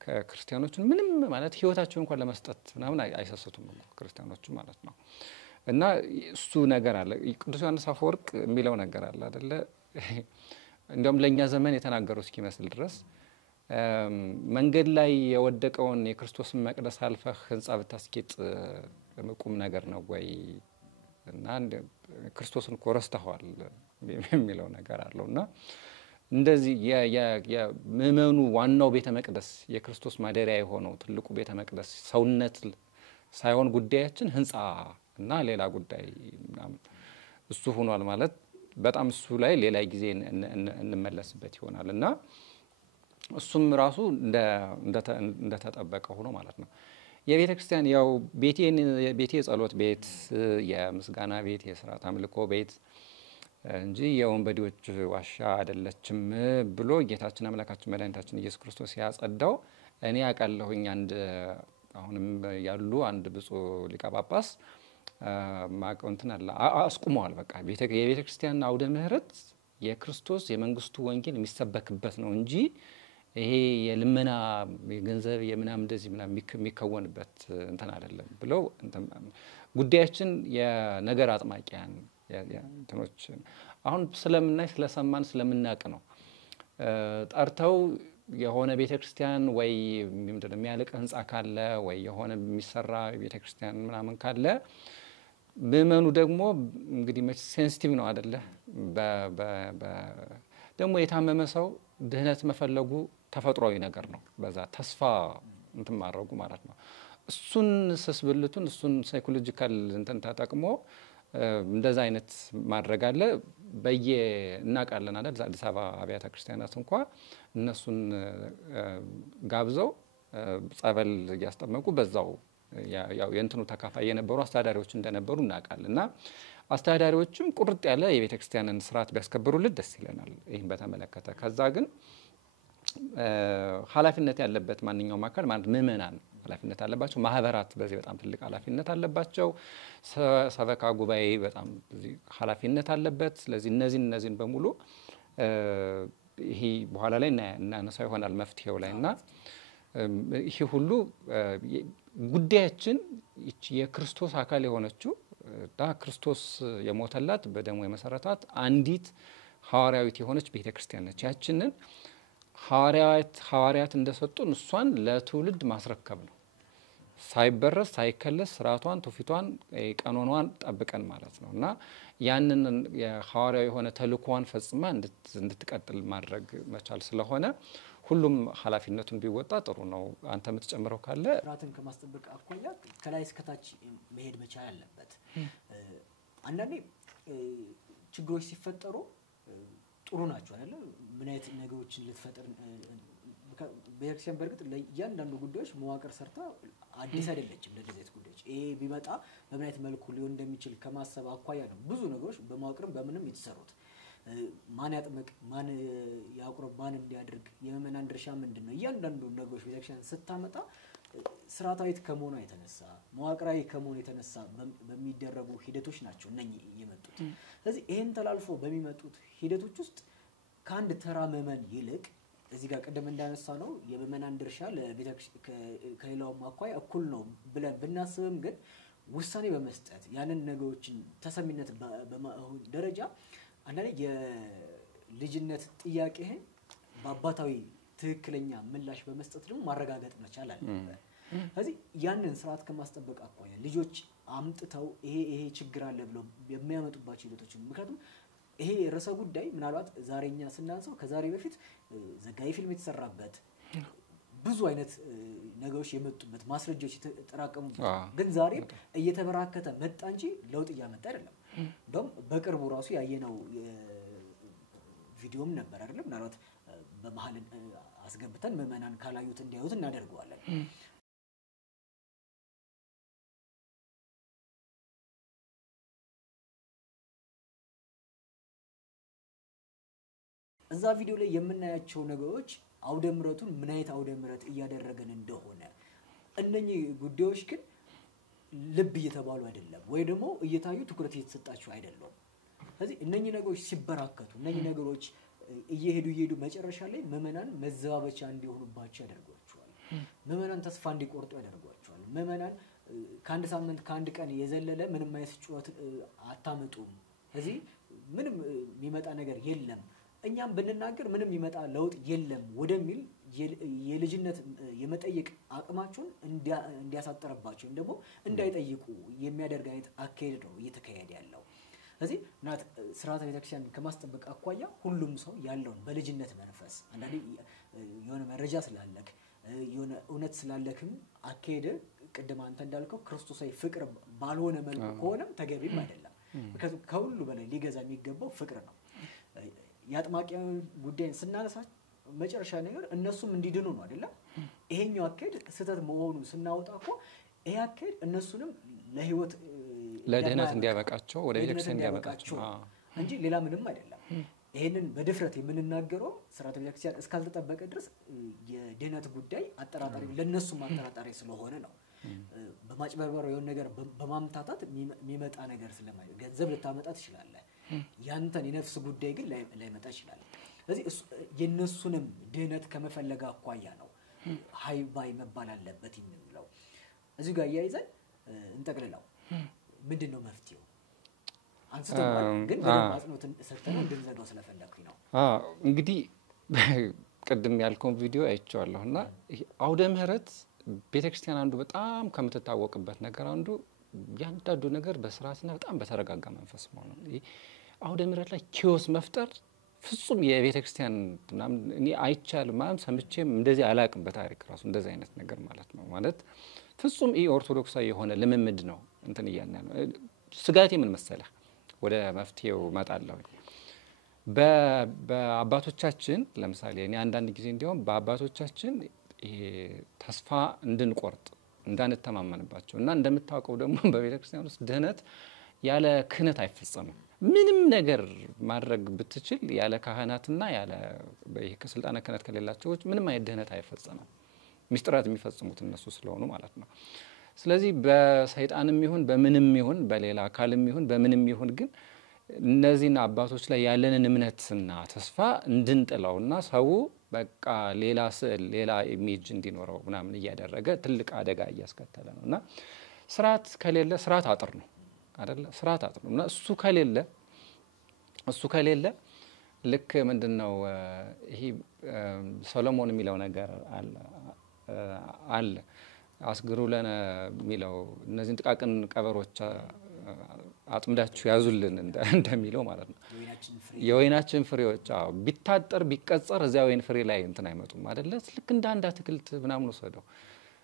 ከክርስቲያኖችን ምንም ማለት ህይወታቸውን እንኳን ለመስጠት ምናምን አይሰሰቱም ክርስቲያኖቹ ማለት ነው እና እሱ ነገር አለ ቅዱስ ዮሐንስ አፈወርቅ የሚለው ነገር አለ አይደለ እንደውም ለኛ ዘመን የተናገረው እስኪመስል ድረስ መንገድ ላይ የወደቀውን የክርስቶስን መቅደስ አልፈህ ህንጻ ብታስጌጥ ቁም ነገር ነው ወይ እና ክርስቶስን ኮረስተዋል የሚለው ነገር አለውና እንደዚህ የምእመኑ ዋናው ቤተ መቅደስ የክርስቶስ ማደሪያ የሆነው ትልቁ ቤተ መቅደስ ሰውነት ሳይሆን ጉዳያችን ህንጻ እና ሌላ ጉዳይ ምናምን እሱ ሆኗል ማለት በጣም እሱ ላይ ሌላ ጊዜ እንመለስበት ይሆናልና እሱም ራሱ እንደ ተጠበቀ ሆኖ ማለት ነው የቤተ ክርስቲያን ያው ቤቴ ጸሎት ቤት የምስጋና ቤት የሥርዓት አምልኮ ቤት እንጂ የወንበዴዎች ዋሻ አይደለችም ብሎ ጌታችን አምላካችን መድኃኒታችን ኢየሱስ ክርስቶስ ያጸዳው እኔ ያቃለሁኝ አንድ አሁንም ያሉ አንድ ብፁዕ ሊቀ ጳጳስ ማቀንተን አለ አስቁመዋል በቃ የቤተ ክርስቲያን አውደ ምህረት የክርስቶስ የመንግስቱ ወንጌል የሚሰበክበት ነው እንጂ ይሄ የልመና የገንዘብ የምናም እንደዚህ ምናም የሚከወንበት እንትን አይደለም ብለው ጉዳያችን የነገር አጥማቂያን እንትኖች አሁን ስለምናይ ስለሰማን ስለምናቅ ነው ጠርተው የሆነ ቤተክርስቲያን ወይ ምንድነው የሚያልቅ ህንጻ ካለ ወይ የሆነ የሚሰራ ቤተክርስቲያን ምናምን ካለ በመኑ ደግሞ እንግዲህ ሴንሲቲቭ ነው አይደለ ደግሞ የታመመ ሰው ድህነት መፈለጉ ተፈጥሯዊ ነገር ነው በዛ ተስፋ እንትን ማድረጉ ማለት ነው እሱን ሰስብልቱን እሱን ሳይኮሎጂካል እንትን ተጠቅሞ እንደዛ አይነት ማድረግ አለ እናቃለን አይደል አዲስ አበባ አብያተ ክርስቲያናት እንኳን እነሱን ጋብዘው ጸበል ያስጠመቁ በዛው ያው የእንትኑ ተካፋይ የነበሩ አስተዳዳሪዎች እንደነበሩ እናቃለና አስተዳዳሪዎችም ቁርጥ ያለ የቤተ ክርስቲያንን ስርዓት ቢያስከብሩልን ደስ ይለናል ይሄን በተመለከተ ከዛ ግን ኃላፊነት ያለበት ማንኛውም አካል ማለት ምእመናን ኃላፊነት አለባቸው ማህበራት በዚህ በጣም ትልቅ ኃላፊነት አለባቸው ሰበካ ጉባኤ በጣም ኃላፊነት አለበት ስለዚህ እነዚህን በሙሉ ይሄ በኋላ ላይ እናነሳው ይሆናል መፍትሄው ላይና ይሄ ሁሉ ጉዳያችን የክርስቶስ አካል የሆነችው ክርስቶስ የሞተላት በደሙ የመሰረታት አንዲት ሐዋርያዊት የሆነች ቤተክርስቲያን ነች ያችንን ሐዋርያት እንደሰጡን እሷን ለትውልድ ማስረከብ ነው ሳይበረስ ሳይከለስ ስርዓቷን ትውፊቷን ቀኖኗን ጠብቀን ማለት ነውና ያንን የሐዋርያዊ የሆነ ተልእኮዋን ፈጽማ እንድትቀጥል ማድረግ መቻል ስለሆነ ሁሉም ኃላፊነቱን ቢወጣ ጥሩ ነው አንተ የምትጨምረው ካለ ስርዓትን ከማስጠበቅ አኳያ ከላይ እስከ ታች መሄድ መቻል አለበት አንዳንዴ ችግሮች ሲፈጠሩ ጥሩ ናቸው አይደል ምን አይነት ነገሮችን ልትፈጥር በየክርስቲያን በርግጥ ለእያንዳንዱ ጉዳዮች መዋቅር ሰርታ አዲስ አይደለችም ለዚህ ጉዳዮች ይሄ ቢመጣ በምን አይነት መልኩ ሊሆን እንደሚችል ከማሰብ አኳያ ነው ብዙ ነገሮች በመዋቅርም በምንም የተሰሩት ማን ያጥምቅ ማን ያቁርብ ማን እንዲያደርግ የመመናን ድርሻ ምንድነው እያንዳንዱ ነገሮች ቤተክርስቲያን ስታመጣ ስርዓታዊት ከመሆኑ የተነሳ መዋቅራዊ ከመሆኑ የተነሳ በሚደረጉ ሂደቶች ናቸው እነኚህ የመጡት ስለዚህ ይሄን ተላልፎ በሚመጡት ሂደቶች ውስጥ ከአንድ ተራ መመን ይልቅ እዚህ ጋር ቀደም እንዳነሳ ነው የመመናን ድርሻ ለቤተክርስቲያን ከሌላው አኳያ እኩል ነው ብለን ብናስብም ግን ውሳኔ በመስጠት ያንን ነገሮችን ተሰሚነት በማሆን ደረጃ አንዳንዴ የልጅነት ጥያቄህን በአባታዊ ትክክለኛ ምላሽ በመስጠት ደግሞ ማረጋገጥ መቻል አለበት። ስለዚህ ያንን ስርዓት ከማስጠበቅ አኳያ ልጆች አምጥተው ይሄ ችግር አለ ብለው የሚያመጡባቸው ሂደቶች ምክንያቱም ይሄ ርዕሰ ጉዳይ ምናልባት ዛሬኛ ስናንሰው ከዛሬ በፊት ዘጋቢ ፊልም የተሰራበት ብዙ አይነት ነገሮች የመጡበት ማስረጃዎች የተጠራቀሙበት ግን ዛሬ እየተበራከተ መጣ እንጂ ለውጥ ያመጣ አይደለም። እንደውም በቅርቡ ራሱ ያየነው ቪዲዮም ነበር አይደለም ምናልባት በመሃል አስገብተን ምዕመናን ካላዩት እንዲያዩት እናደርገዋለን። እዛ ቪዲዮ ላይ የምናያቸው ነገሮች አውደ ምሕረቱን ምን አይነት አውደ ምሕረት እያደረገን እንደሆነ እነኚህ ጉዳዮች ግን ልብ እየተባሉ አይደለም ወይ ደግሞ እየታዩ ትኩረት እየተሰጣቸው አይደለም። ስለዚህ እነኚህ ነገሮች ሲበራከቱ እነኚህ ነገሮች እየሄዱ መጨረሻ ላይ ምዕመናን መዘባበቻ እንዲሆኑባቸው ያደርጓቸዋል። ምዕመናን ተስፋ እንዲቆርጡ ያደርጓቸዋል። ምዕመናን ከአንድ ሳምንት ከአንድ ቀን የዘለለ ምንም አይነት ጩኸት አታመጡም። ስለዚህ ምንም የሚመጣ ነገር የለም እኛም ብንናገር ምንም ይመጣ ለውጥ የለም ወደሚል የልጅነት የመጠየቅ አቅማቸውን እንዲያሳጠረባቸው ደግሞ እንዳይጠይቁ የሚያደርግ አይነት አካሄድ ነው እየተካሄደ ያለው። ስለዚህ ናት ስርዓተ ቤተክርስቲያን ከማስጠበቅ አኳያ ሁሉም ሰው ያለውን በልጅነት መንፈስ አንዳንዴ የሆነ መረጃ ስላለክ የሆነ እውነት ስላለክም አካሄድ ቅድም አንተ እንዳልከው ክርስቶሳዊ ፍቅር ባልሆነ መልኩ ከሆነም ተገቢም አይደለም። ምክንያቱም ከሁሉ በላይ ሊገዛ የሚገባው ፍቅር ነው። ያጥማቂያን ጉዳይን ስናነሳ መጨረሻ ነገር እነሱም እንዲድኑ ነው አይደለም። ይሄኛው አካሄድ ስህተት መሆኑን ስናወጣ ይሄ አካሄድ እነሱንም ለህይወት ለድህነት እንዲያበቃቸው ወደ ቤተክርስቲያን እንዲያበቃቸው እንጂ ሌላ ምንም አይደለም። ይሄንን በድፍረት የምንናገረው ስርዓተ ቤተክርስቲያን እስካልተጠበቀ ድረስ የድህነት ጉዳይ አጠራጣሪ ለነሱም አጠራጣሪ ስለሆነ ነው። በማጭበርበር የሆነ ነገር በማምታታት የሚመጣ ነገር ስለማይሆን ገንዘብ ልታመጣ ትችላለህ። ያንተን የነፍስ ጉዳይ ግን ላይመጣ ይችላል። ስለዚህ የነሱንም ድህነት ከመፈለግ አኳያ ነው ሃይ ባይ መባል አለበት የሚለው። እዚህ ጋር ያይዘን እንጠቅልለው ምንድነው መፍትሄው? አንስተናል ግን ማጽኖትን ሰጥተን እንድንዘጋው ስለፈለኩኝ ነው። እንግዲህ ቅድም ያልከውን ቪዲዮ አይቼዋለሁና አውደ ምሕረት ቤተክርስቲያን አንዱ በጣም ከምትታወቅበት ነገር አንዱ ያንዳንዱ ነገር በስርዓትና በጣም በተረጋጋ መንፈስ ነው። አውደ ምሕረት ላይ ኪዮስ መፍጠር ፍጹም የቤተክርስቲያን እኔ አይቻልም ማለት ሰምቼም እንደዚህ አላቅም በታሪክ ራሱ እንደዚህ አይነት ነገር ማለት ነው። ማለት ፍጹም ኦርቶዶክሳዊ የሆነ ልምምድ ነው እንትን እያልን ነው። ስጋቴ ምን መሰለህ ወደ መፍትሄው መጣለው በአባቶቻችን ለምሳሌ እኔ አንዳንድ ጊዜ እንዲያውም በአባቶቻችን ይሄ ተስፋ እንድንቆርጥ እንዳንተማመንባቸው እና እንደምታውቀው ደግሞ በቤተክርስቲያን ውስጥ ድህነት ያለ ክህነት አይፈጸምም። ምንም ነገር ማድረግ ብትችል ያለ ካህናትና ያለ ከስልጣነ ክህነት ከሌላቸው ምንም አይነት ድህነት አይፈጸምም። ሚስጥራት የሚፈጽሙት እነሱ ስለሆኑ ማለት ነው። ስለዚህ በሰይጣንም ይሁን በምንም ይሁን በሌላ አካልም ይሁን በምንም ይሁን ግን እነዚህን አባቶች ላይ ያለንን እምነትና ተስፋ እንድንጥለውና ሰው በቃ ሌላ ስዕል ሌላ ኢሜጅ እንዲኖረው ምናምን እያደረገ ትልቅ አደጋ እያስከተለ ነውና ስርዓት ከሌለ ስርዓት አጥር ነው አይደለ? ስርዓት አጥር ነውና እሱ ከሌለ ልክ ምንድነው ይሄ ሰሎሞን የሚለው ነገር አለ አስግሩ ለነ የሚለው እነዚህን ጥቃቅን ቀበሮች አጥምዳችሁ ያዙልን እንደሚለው ማለት ነው። የወይናችን ፍሬዎች ቢታጠር ቢቀጸር እዚያ ወይን ፍሬ ላይ እንትን አይመጡም አይደለ? ልክ እንደ አንድ አትክልት ምናምን ወሰደው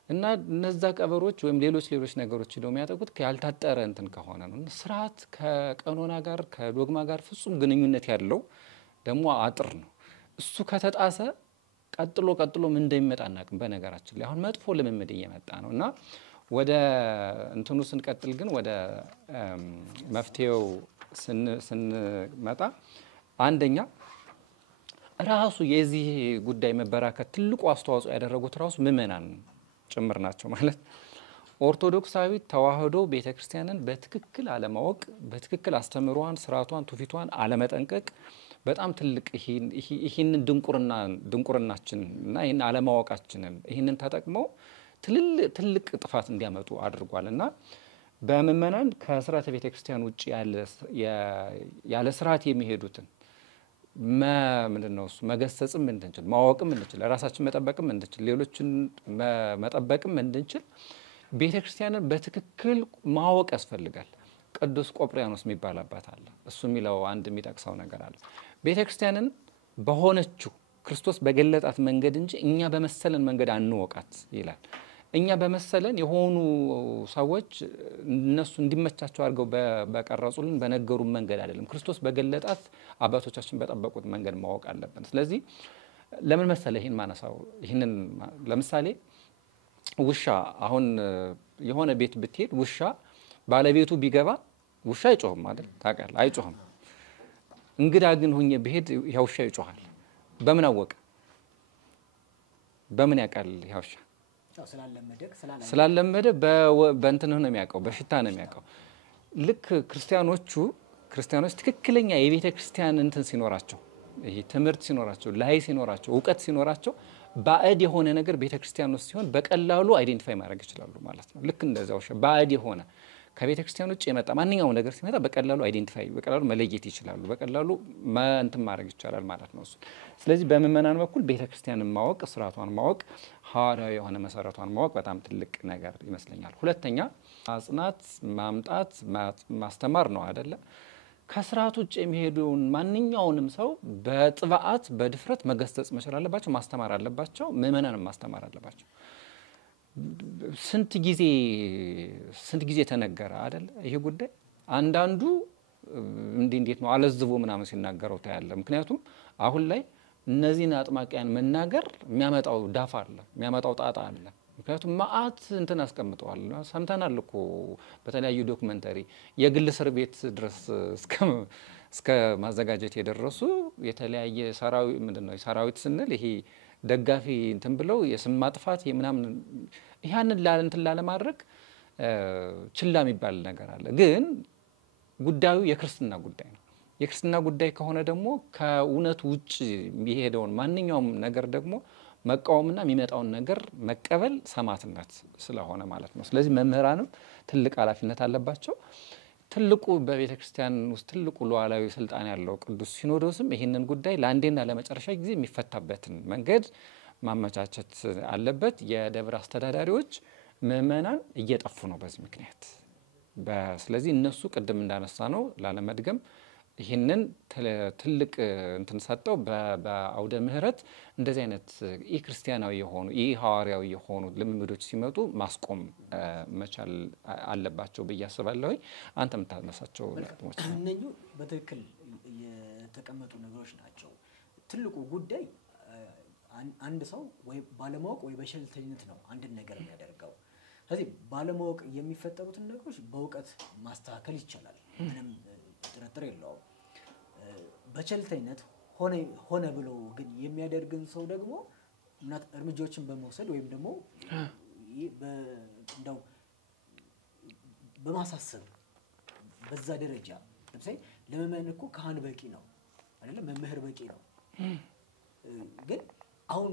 እና እነዛ ቀበሮች ወይም ሌሎች ነገሮች ሄደው የሚያጠቁት ያልታጠረ እንትን ከሆነ ነው። ስርዓት ከቀኖና ጋር ከዶግማ ጋር ፍጹም ግንኙነት ያለው ደግሞ አጥር ነው። እሱ ከተጣሰ ቀጥሎ ምን እንደሚመጣ እናቅም። በነገራችን ላይ አሁን መጥፎ ልምምድ እየመጣ ነውና ወደ እንትኑ ስንቀጥል ግን ወደ መፍትሄው ስንመጣ አንደኛ ራሱ የዚህ ጉዳይ መበራከት ትልቁ አስተዋጽኦ ያደረጉት ራሱ ምዕመናን ጭምር ናቸው። ማለት ኦርቶዶክሳዊ ተዋህዶ ቤተክርስቲያንን በትክክል አለማወቅ በትክክል አስተምሯን ስርዓቷን ትውፊቷን አለመጠንቀቅ በጣም ትልቅ ይሄንን ድንቁርናችን እና ይሄን አለማወቃችንን ይሄንን ተጠቅመው ትልቅ ጥፋት እንዲያመጡ አድርጓልና በመመናን ከስርዓተ ቤተክርስቲያን ውጪ ያለ ስርዓት የሚሄዱትን ምንድነው እሱ መገሰጽም እንድንችል ማወቅም እንድንችል ራሳችን መጠበቅም እንድንችል ሌሎችን መጠበቅም እንድንችል ቤተክርስቲያንን በትክክል ማወቅ ያስፈልጋል። ቅዱስ ቆጵርያኖስ የሚባል አባት አለ። እሱ የሚለው አንድ የሚጠቅሰው ነገር አለ። ቤተክርስቲያንን በሆነችው ክርስቶስ በገለጣት መንገድ እንጂ እኛ በመሰለን መንገድ አንወቃት ይላል። እኛ በመሰለን የሆኑ ሰዎች እነሱ እንዲመቻቸው አድርገው በቀረጹልን በነገሩን መንገድ አይደለም። ክርስቶስ በገለጣት አባቶቻችን በጠበቁት መንገድ ማወቅ አለብን። ስለዚህ ለምን መሰለ ይሄን ማነሳው? ይሄንን ለምሳሌ ውሻ አሁን የሆነ ቤት ብትሄድ ውሻ ባለቤቱ ቢገባ ውሻ አይጮህም አይደል? ታውቃለህ? አይጮህም። እንግዳ ግን ሆኜ ብሄድ ያው ውሻ ይጮሃል። በምን አወቀ? በምን ያውቃል? ያው ውሻ ስላለመደ በእንትን ነው የሚያውቀው፣ በሽታ ነው የሚያውቀው። ልክ ክርስቲያኖች ትክክለኛ የቤተ ክርስቲያን እንትን ሲኖራቸው፣ ይሄ ትምህርት ሲኖራቸው፣ ላይ ሲኖራቸው፣ እውቀት ሲኖራቸው ባዕድ የሆነ ነገር ቤተ ክርስቲያን ውስጥ ሲሆን በቀላሉ አይዴንቲፋይ ማድረግ ይችላሉ ማለት ነው። ልክ እንደዛው ባዕድ የሆነ ከቤተ ክርስቲያን ውጭ የመጣ ማንኛውም ነገር ሲመጣ በቀላሉ አይዴንቲፋይ በቀላሉ መለየት ይችላሉ፣ በቀላሉ እንትን ማድረግ ይቻላል ማለት ነው እሱ። ስለዚህ በምእመናን በኩል ቤተ ክርስቲያንን ማወቅ፣ ስርዓቷን ማወቅ፣ ሐዋርያዊ የሆነ መሰረቷን ማወቅ በጣም ትልቅ ነገር ይመስለኛል። ሁለተኛ ማጽናት፣ ማምጣት፣ ማስተማር ነው አይደለ? ከስርዓት ውጭ የሚሄዱን ማንኛውንም ሰው በጥብዓት በድፍረት መገሰጽ መቻል አለባቸው፣ ማስተማር አለባቸው፣ ምእመናንም ማስተማር አለባቸው። ስንት ጊዜ ተነገረ አይደል ይሄ ጉዳይ። አንዳንዱ እንዴት ነው አለዝቦ ምናምን ሲናገረው ታያለ። ምክንያቱም አሁን ላይ እነዚህን አጥማቂያን መናገር የሚያመጣው ዳፋ አለ፣ የሚያመጣው ጣጣ አለ። ምክንያቱም ማአት እንትን አስቀምጠዋል። ሰምተናል እኮ በተለያዩ ዶክመንተሪ የግል እስር ቤት ድረስ እስከ ማዘጋጀት የደረሱ የተለያየ ሰራዊት ስንል ይሄ ደጋፊ እንትን ብለው የስም ማጥፋት የምናምን ይሄንን እንትን ለማድረግ ችላ የሚባል ነገር አለ። ግን ጉዳዩ የክርስትና ጉዳይ ነው። የክርስትና ጉዳይ ከሆነ ደግሞ ከእውነት ውጭ የሚሄደውን ማንኛውም ነገር ደግሞ መቃወምና የሚመጣውን ነገር መቀበል ሰማዕትነት ስለሆነ ማለት ነው። ስለዚህ መምህራንም ትልቅ ኃላፊነት አለባቸው። ትልቁ በቤተ ክርስቲያን ውስጥ ትልቁ ሉዓላዊ ስልጣን ያለው ቅዱስ ሲኖዶስም ይህንን ጉዳይ ለአንዴና ለመጨረሻ ጊዜ የሚፈታበትን መንገድ ማመቻቸት አለበት። የደብር አስተዳዳሪዎች ምእመናን እየጠፉ ነው በዚህ ምክንያት። ስለዚህ እነሱ ቅድም እንዳነሳ ነው ላለመድገም ይህንን ትልቅ እንትን ሰጠው በአውደ ምህረት እንደዚህ አይነት ክርስቲያናዊ የሆኑ ሐዋርያዊ የሆኑ ልምምዶች ሲመጡ ማስቆም መቻል አለባቸው ብዬ አስባለሁ። አንተ የምታነሳቸው ነጥቦች እነኚህ በትክክል የተቀመጡ ነገሮች ናቸው። ትልቁ ጉዳይ አንድ ሰው ወይ ባለማወቅ ወይ በቸልተኝነት ነው አንድን ነገር የሚያደርገው። ስለዚህ ባለማወቅ የሚፈጠሩትን ነገሮች በእውቀት ማስተካከል ይቻላል፣ ምንም ጥርጥር የለውም። በቸልተኝነት ሆነ ብሎ ግን የሚያደርግን ሰው ደግሞ እርምጃዎችን በመውሰድ ወይም ደግሞ እንደው በማሳሰብ በዛ ደረጃ ለምሳሌ ለመመን እኮ ካህን በቂ ነው አይደለም፣ መምህር በቂ ነው። ግን አሁን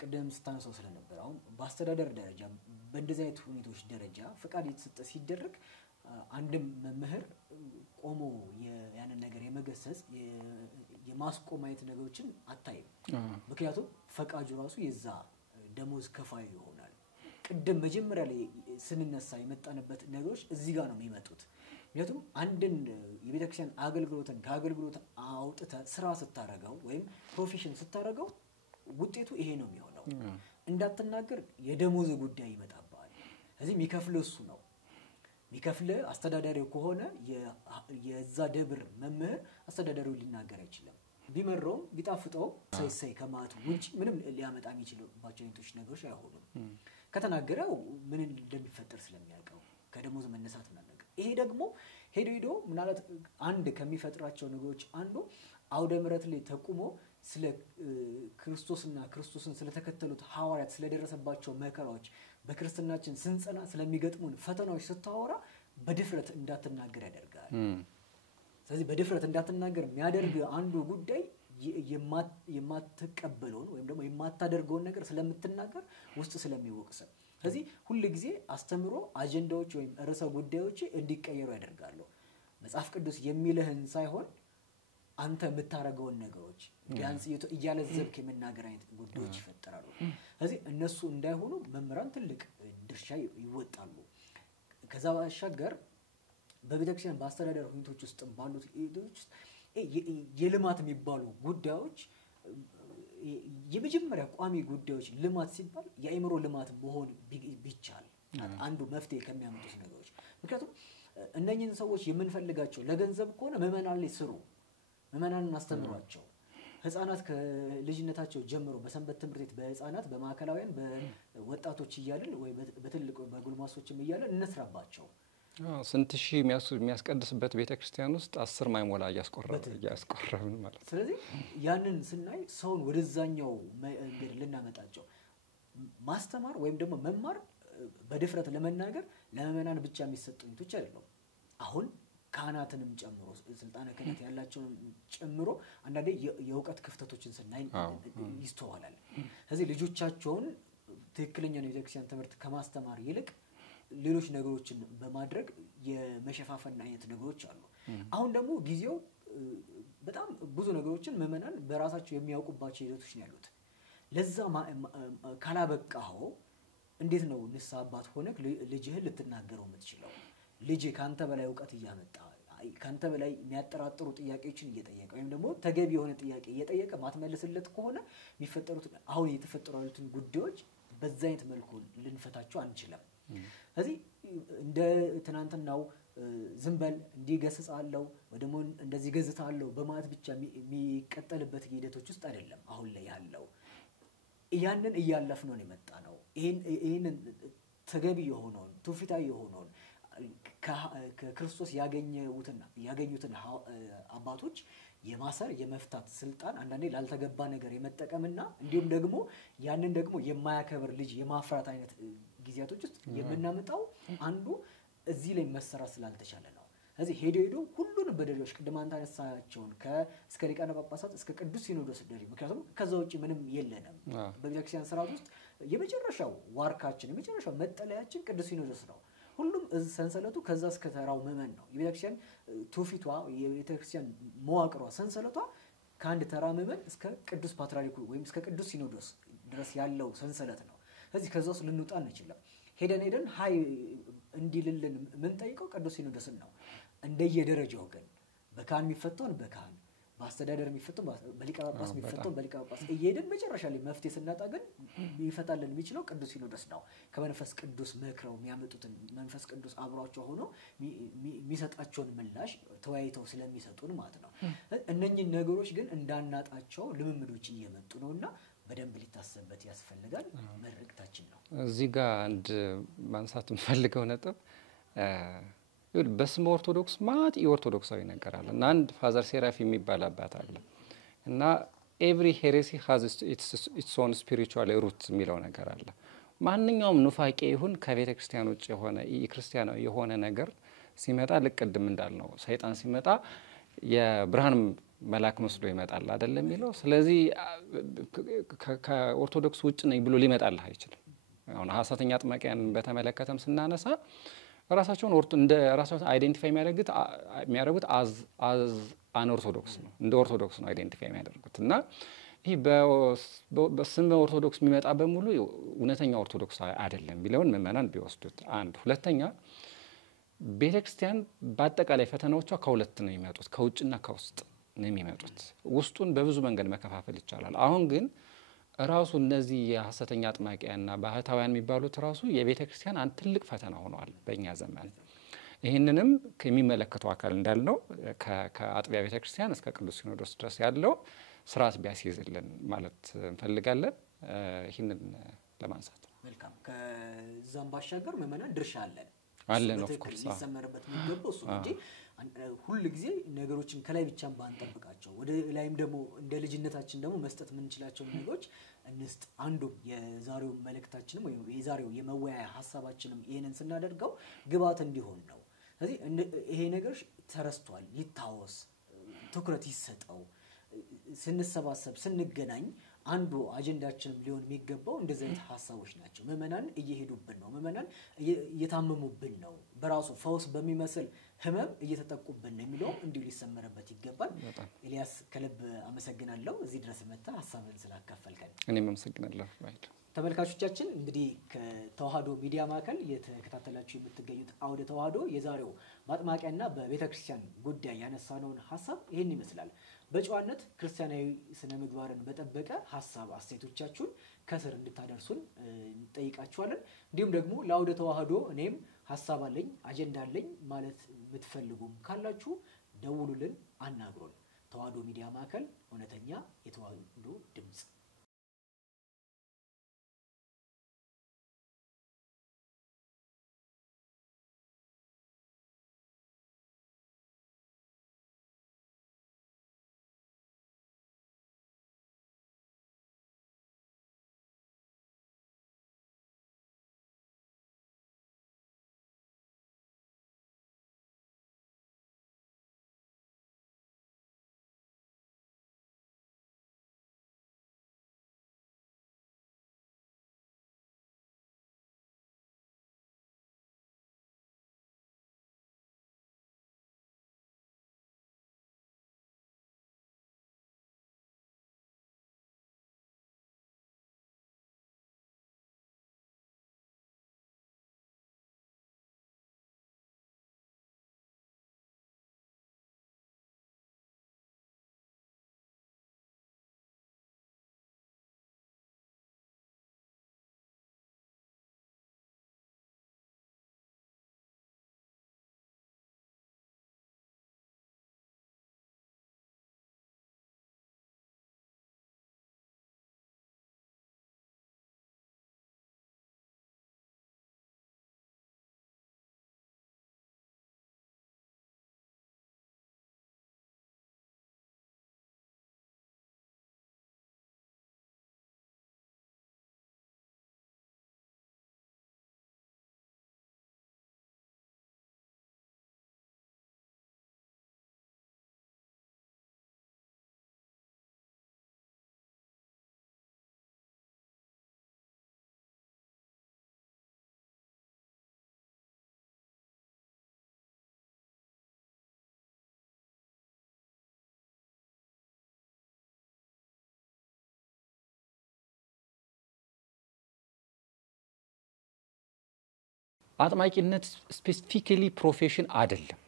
ቅድም ስታነሳው ስለነበር አሁን በአስተዳደር ደረጃ በእንደዚህ አይነት ሁኔታዎች ደረጃ ፈቃድ የተሰጠ ሲደረግ አንድም መምህር ቆሞ ያንን ነገር የመገሰጽ የማስቆም አይነት ነገሮችን አታይም። ምክንያቱም ፈቃጁ ራሱ የዛ ደሞዝ ከፋዩ ይሆናል። ቅድም መጀመሪያ ላይ ስንነሳ የመጣንበት ነገሮች እዚህ ጋር ነው የሚመጡት። ምክንያቱም አንድን የቤተክርስቲያን አገልግሎትን ከአገልግሎት አውጥተህ ስራ ስታረገው ወይም ፕሮፌሽን ስታረገው ውጤቱ ይሄ ነው የሚሆነው። እንዳትናገር የደሞዝ ጉዳይ ይመጣባል። ስለዚህ የሚከፍል እሱ ነው። የሚከፍል አስተዳዳሪው ከሆነ የዛ ደብር መምህር አስተዳዳሪው ሊናገር አይችልም። ቢመረውም ቢጣፍጠው ሳይሳይ ከማቱ ውጪ ምንም ሊያመጣ የሚችልባቸው ነገሮች አይሆኑም። ከተናገረው ምን እንደሚፈጠር ስለሚያውቀው ከደሞዝ መነሳት ምናምን ነገር ይሄ ደግሞ ሄዶ ምናልባት አንድ ከሚፈጥራቸው ነገሮች አንዱ አውደ ምሕረት ላይ ተቁሞ ስለ ክርስቶስና ክርስቶስን ስለተከተሉት ሐዋርያት ስለደረሰባቸው መከራዎች በክርስትናችን ስንጸና ስለሚገጥሙን ፈተናዎች ስታወራ በድፍረት እንዳትናገር ያደርጋል። ስለዚህ በድፍረት እንዳትናገር የሚያደርግ አንዱ ጉዳይ የማትቀበለውን ወይም ደግሞ የማታደርገውን ነገር ስለምትናገር ውስጥ ስለሚወቅስ። ስለዚህ ሁሉ ጊዜ አስተምሮ አጀንዳዎች ወይም ርዕሰ ጉዳዮች እንዲቀየሩ ያደርጋሉ። መጽሐፍ ቅዱስ የሚልህን ሳይሆን አንተ የምታረጋውን ነገሮች ቢያንስ እያለዘብክ የመናገር አይነት ጉዳዮች ይፈጠራሉ። ስለዚህ እነሱ እንዳይሆኑ መምህራን ትልቅ ድርሻ ይወጣሉ። ከዛ ባሻገር በቤተክርስቲያን በአስተዳደር ሁኔታዎች ውስጥ ባሉት ሂደቶች የልማት የሚባሉ ጉዳዮች የመጀመሪያ ቋሚ ጉዳዮች ልማት ሲባል የአእምሮ ልማት መሆን ቢቻል አንዱ መፍትሄ ከሚያመጡት ነገሮች ምክንያቱም እነኚህን ሰዎች የምንፈልጋቸው ለገንዘብ ከሆነ ምዕመናን ላይ ስሩ ምዕመናንን አስተምሯቸው ህፃናት ከልጅነታቸው ጀምሮ በሰንበት ትምህርት ቤት በህፃናት በማዕከላውያን በወጣቶች እያልን ወይ በትልቅ በጉልማሶችም እያልን እንስራባቸው ስንት ሺህ የሚያስቀድስበት ቤተክርስቲያን ውስጥ 10 ማይሞላ ያስቆረብን ማለት ስለዚህ ያንን ስናይ ሰውን ወደዛኛው መንገድ ልናመጣቸው ማስተማር ወይም ደግሞ መማር በድፍረት ለመናገር ለምዕመናን ብቻ የሚሰጡ እንቶች አይደለም አሁን ካህናትንም ጨምሮ ስልጣነ ክህነት ያላቸውን ጨምሮ አንዳንዴ የእውቀት ክፍተቶችን ስናይ ይስተዋላል ስለዚህ ልጆቻቸውን ትክክለኛ የቤተክርስቲያን ትምህርት ከማስተማር ይልቅ ሌሎች ነገሮችን በማድረግ የመሸፋፈን አይነት ነገሮች አሉ አሁን ደግሞ ጊዜው በጣም ብዙ ነገሮችን ምዕመናን በራሳቸው የሚያውቁባቸው ሂደቶች ነው ያሉት ለዛ ካላበቃው እንዴት ነው ንስሐ አባት ሆነክ ልጅህን ልትናገረው የምትችለው ልጅ ካንተ በላይ ዕውቀት ያመጣ ካንተ በላይ የሚያጠራጥሩ ጥያቄዎችን እየጠየቀ ወይም ደግሞ ተገቢ የሆነ ጥያቄ እየጠየቀ ማትመልስለት ከሆነ የሚፈጠሩት አሁን የተፈጠሩ ያሉትን ጉዳዮች በዛ አይነት መልኩ ልንፈታቸው አንችልም ስለዚህ እንደ ትናንትናው ዝምበል እንዲገስጻለው ወደሞ እንደዚህ ገዝታለው በማለት ብቻ የሚቀጠልበት ሂደቶች ውስጥ አይደለም አሁን ላይ ያለው ያንን እያለፍነው ነው የመጣ ነው ይሄንን ተገቢ የሆነውን ትውፊታዊ የሆነውን ከክርስቶስ ያገኙትን አባቶች የማሰር የመፍታት ስልጣን አንዳንዴ ላልተገባ ነገር የመጠቀምና እንዲሁም ደግሞ ያንን ደግሞ የማያከብር ልጅ የማፍራት አይነት ጊዜያቶች ውስጥ የምናመጣው አንዱ እዚህ ላይ መሰራት ስላልተቻለ ነው ስለዚህ ሄዶ ሁሉንም በደረጃዎች ቅድም አንተ አነሳቸውን እስከ ሊቃነ ጳጳሳት እስከ ቅዱስ ሲኖዶስ ደረጃ ምክንያቱም ከዛ ውጪ ምንም የለንም በቤተክርስቲያን ስርዓት ውስጥ የመጨረሻው ዋርካችን የመጨረሻው መጠለያችን ቅዱስ ሲኖዶስ ነው ሁሉም ሰንሰለቱ ከዛ እስከ ተራው ምዕመን ነው የቤተክርስቲያን ትውፊቷ የቤተክርስቲያን መዋቅሯ ሰንሰለቷ ከአንድ ተራ ምዕመን እስከ ቅዱስ ፓትርያርኩ ወይም እስከ ቅዱስ ሲኖዶስ ድረስ ያለው ሰንሰለት ነው ስለዚህ ከዛው ልንወጣ አንችልም ሄደን ሃይ እንዲልልን ምን ጠይቀው ቅዱስ ሲኖዶስን ነው እንደየደረጃው ግን በካህን የሚፈተውን በካህን በአስተዳደር የሚፈተው በሊቀ ጳጳስ የሚፈተው በሊቀ ጳጳስ እየሄድን መጨረሻ ላይ መፍትሄ ስናጣ ግን ይፈታልን የሚችለው ቅዱስ ሲኖዶስ ነው ከመንፈስ ቅዱስ መክረው የሚያመጡትን መንፈስ ቅዱስ አብሯቸው ሆኖ የሚሰጣቸውን ምላሽ ተወያይተው ስለሚሰጡን ማለት ነው እነኚህ ነገሮች ግን እንዳናጣቸው ልምምዶች እየመጡ ነውና በደንብ ሊታሰብበት ያስፈልጋል መልእክታችን ነው እዚህ ጋር አንድ ማንሳት እንፈልገው ነጥብ በስመ ኦርቶዶክስ ማለት የኦርቶዶክሳዊ ነገር አለ እና አንድ ፋዘር ሴራፊ የሚባል አባት አለ እና every heresy has its own spiritual root የሚለው ነገር አለ ማንኛውም ኑፋቄ ይሁን ከቤተክርስቲያን ውጭ የሆነ የክርስቲያናዊ የሆነ ነገር ሲመጣ ለቅድም እንዳልነው ሰይጣን ሲመጣ የብርሃን መልአክ መስሎ ይመጣል አይደለም የሚለው ስለዚህ ከኦርቶዶክስ ውጭ ነኝ ብሎ ሊመጣልህ አይችልም አሁን ሐሰተኛ አጥማቂያን በተመለከተም ስናነሳ ራሳቸውን እንደ ራሳቸውን አይዴንቲፋይ የሚያደርጉት አዝ አን ኦርቶዶክስ ነው እንደ ኦርቶዶክስ ነው አይዴንቲፋይ የሚያደርጉት እና ይሄ በስመ ኦርቶዶክስ የሚመጣ በሙሉ እውነተኛ ኦርቶዶክስ አይደለም ቢለውን ምዕመናን ቢወስዱት አንድ ሁለተኛ ቤተክርስቲያን በአጠቃላይ ፈተናዎቿ ከሁለት ነው የሚመጡት ከውጭና ከውስጥ ነው የሚመጡት ውስጡን በብዙ መንገድ መከፋፈል ይቻላል አሁን ግን ራሱ እነዚህ የሐሰተኛ አጥማቂያና ባህታውያን የሚባሉት ራሱ የቤተክርስቲያን አንድ ትልቅ ፈተና ሆነዋል በእኛ ዘመን ይሄንንም ከሚመለከተው አካል እንዳልነው ከአጥቢያ ቤተክርስቲያን እስከ ቅዱስ ሲኖዶስ ድረስ ያለው ስርዓት ቢያስይዝልን ማለት እንፈልጋለን ይሄንን ለማንሳት መልካም ከዛም ባሻገር ምዕመናን ድርሻ አለን ኦፍ ኮርስ ሊሰመርበት የሚገባው እሱ እንጂ ሁሉ ጊዜ ነገሮችን ከላይ ብቻ ባንጠብቃቸው ወደ ላይም ደግሞ እንደ ልጅነታችን ደግሞ መስጠት የምንችላቸው ነገሮች እንስጥ አንዱ የዛሬው መልእክታችንም ወይ የዛሬው የመወያያ ሐሳባችንም ይሄንን ስናደርገው ግባት እንዲሆን ነው ስለዚህ ይሄ ነገር ተረስቷል ይታወስ ትኩረት ይሰጠው ስንሰባሰብ ስንገናኝ አንዱ አጀንዳችንም ሊሆን የሚገባው እንደዚህ አይነት ሐሳቦች ናቸው። ምእመናን እየሄዱብን ነው፣ ምእመናን እየታመሙብን ነው፣ በራሱ ፈውስ በሚመስል ህመም እየተጠቁብን ነው የሚለው እንዲሁ ሊሰመረበት ይገባል። ኤልያስ ከልብ አመሰግናለሁ እዚህ ድረስ መጥተህ ሐሳብን ስላካፈልከን። እኔም አመሰግናለሁ። ተመልካቾቻችን እንግዲህ ከተዋህዶ ሚዲያ ማዕከል የተከታተላችሁ የምትገኙት አውደ ተዋህዶ የዛሬው ማጥማቂያና በቤተክርስቲያን ጉዳይ ያነሳነውን ሐሳብ ይሄን ይመስላል። በጨዋነት ክርስቲያናዊ ስነ ምግባርን በጠበቀ ሐሳብ አስተያየቶቻችሁን ከስር እንድታደርሱን እንጠይቃችኋለን። እንዲሁም ደግሞ ለአውደ ተዋህዶ እኔም ሐሳብ አለኝ አጀንዳ አለኝ ማለት የምትፈልጉም ካላችሁ ደውሉልን፣ አናግሩን። ተዋህዶ ሚዲያ ማዕከል እውነተኛ የተዋህዶ ድምጽ አጥማቂነት ስፔሲፊካሊ ፕሮፌሽን አይደለም።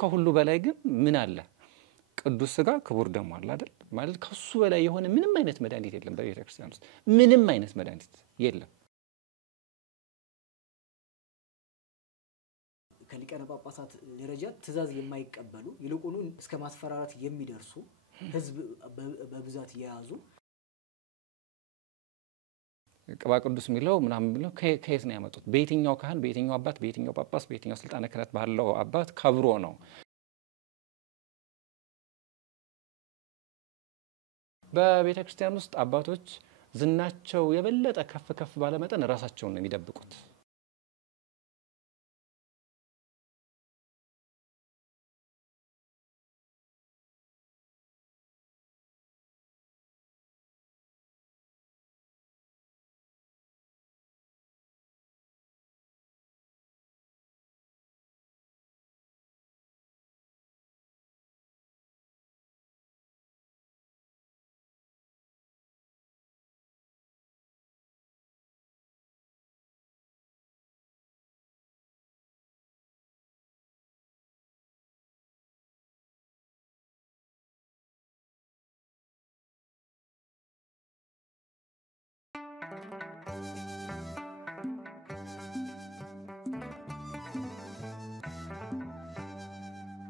ከሁሉ በላይ ግን ምን አለ? ቅዱስ ሥጋ ክቡር ደሙ አለ አይደል? ማለት ከሱ በላይ የሆነ ምንም አይነት መድኃኒት የለም በቤተ ክርስቲያን ውስጥ ምንም አይነት መድኃኒት የለም። ከሊቃነ ጳጳሳት ደረጃ ትእዛዝ የማይቀበሉ ይልቁኑ እስከ ማስፈራራት የሚደርሱ ህዝብ በብዛት የያዙ ቅባ ቅዱስ የሚለው ምናምን ብለው ከየት ነው ያመጡት? በየትኛው ካህን፣ በየትኛው አባት፣ በየትኛው ጳጳስ፣ በየትኛው ስልጣነ ክህነት ባለው አባት ከብሮ ነው? በቤተ ክርስቲያን ውስጥ አባቶች ዝናቸው የበለጠ ከፍ ባለ መጠን ራሳቸውን ነው የሚደብቁት።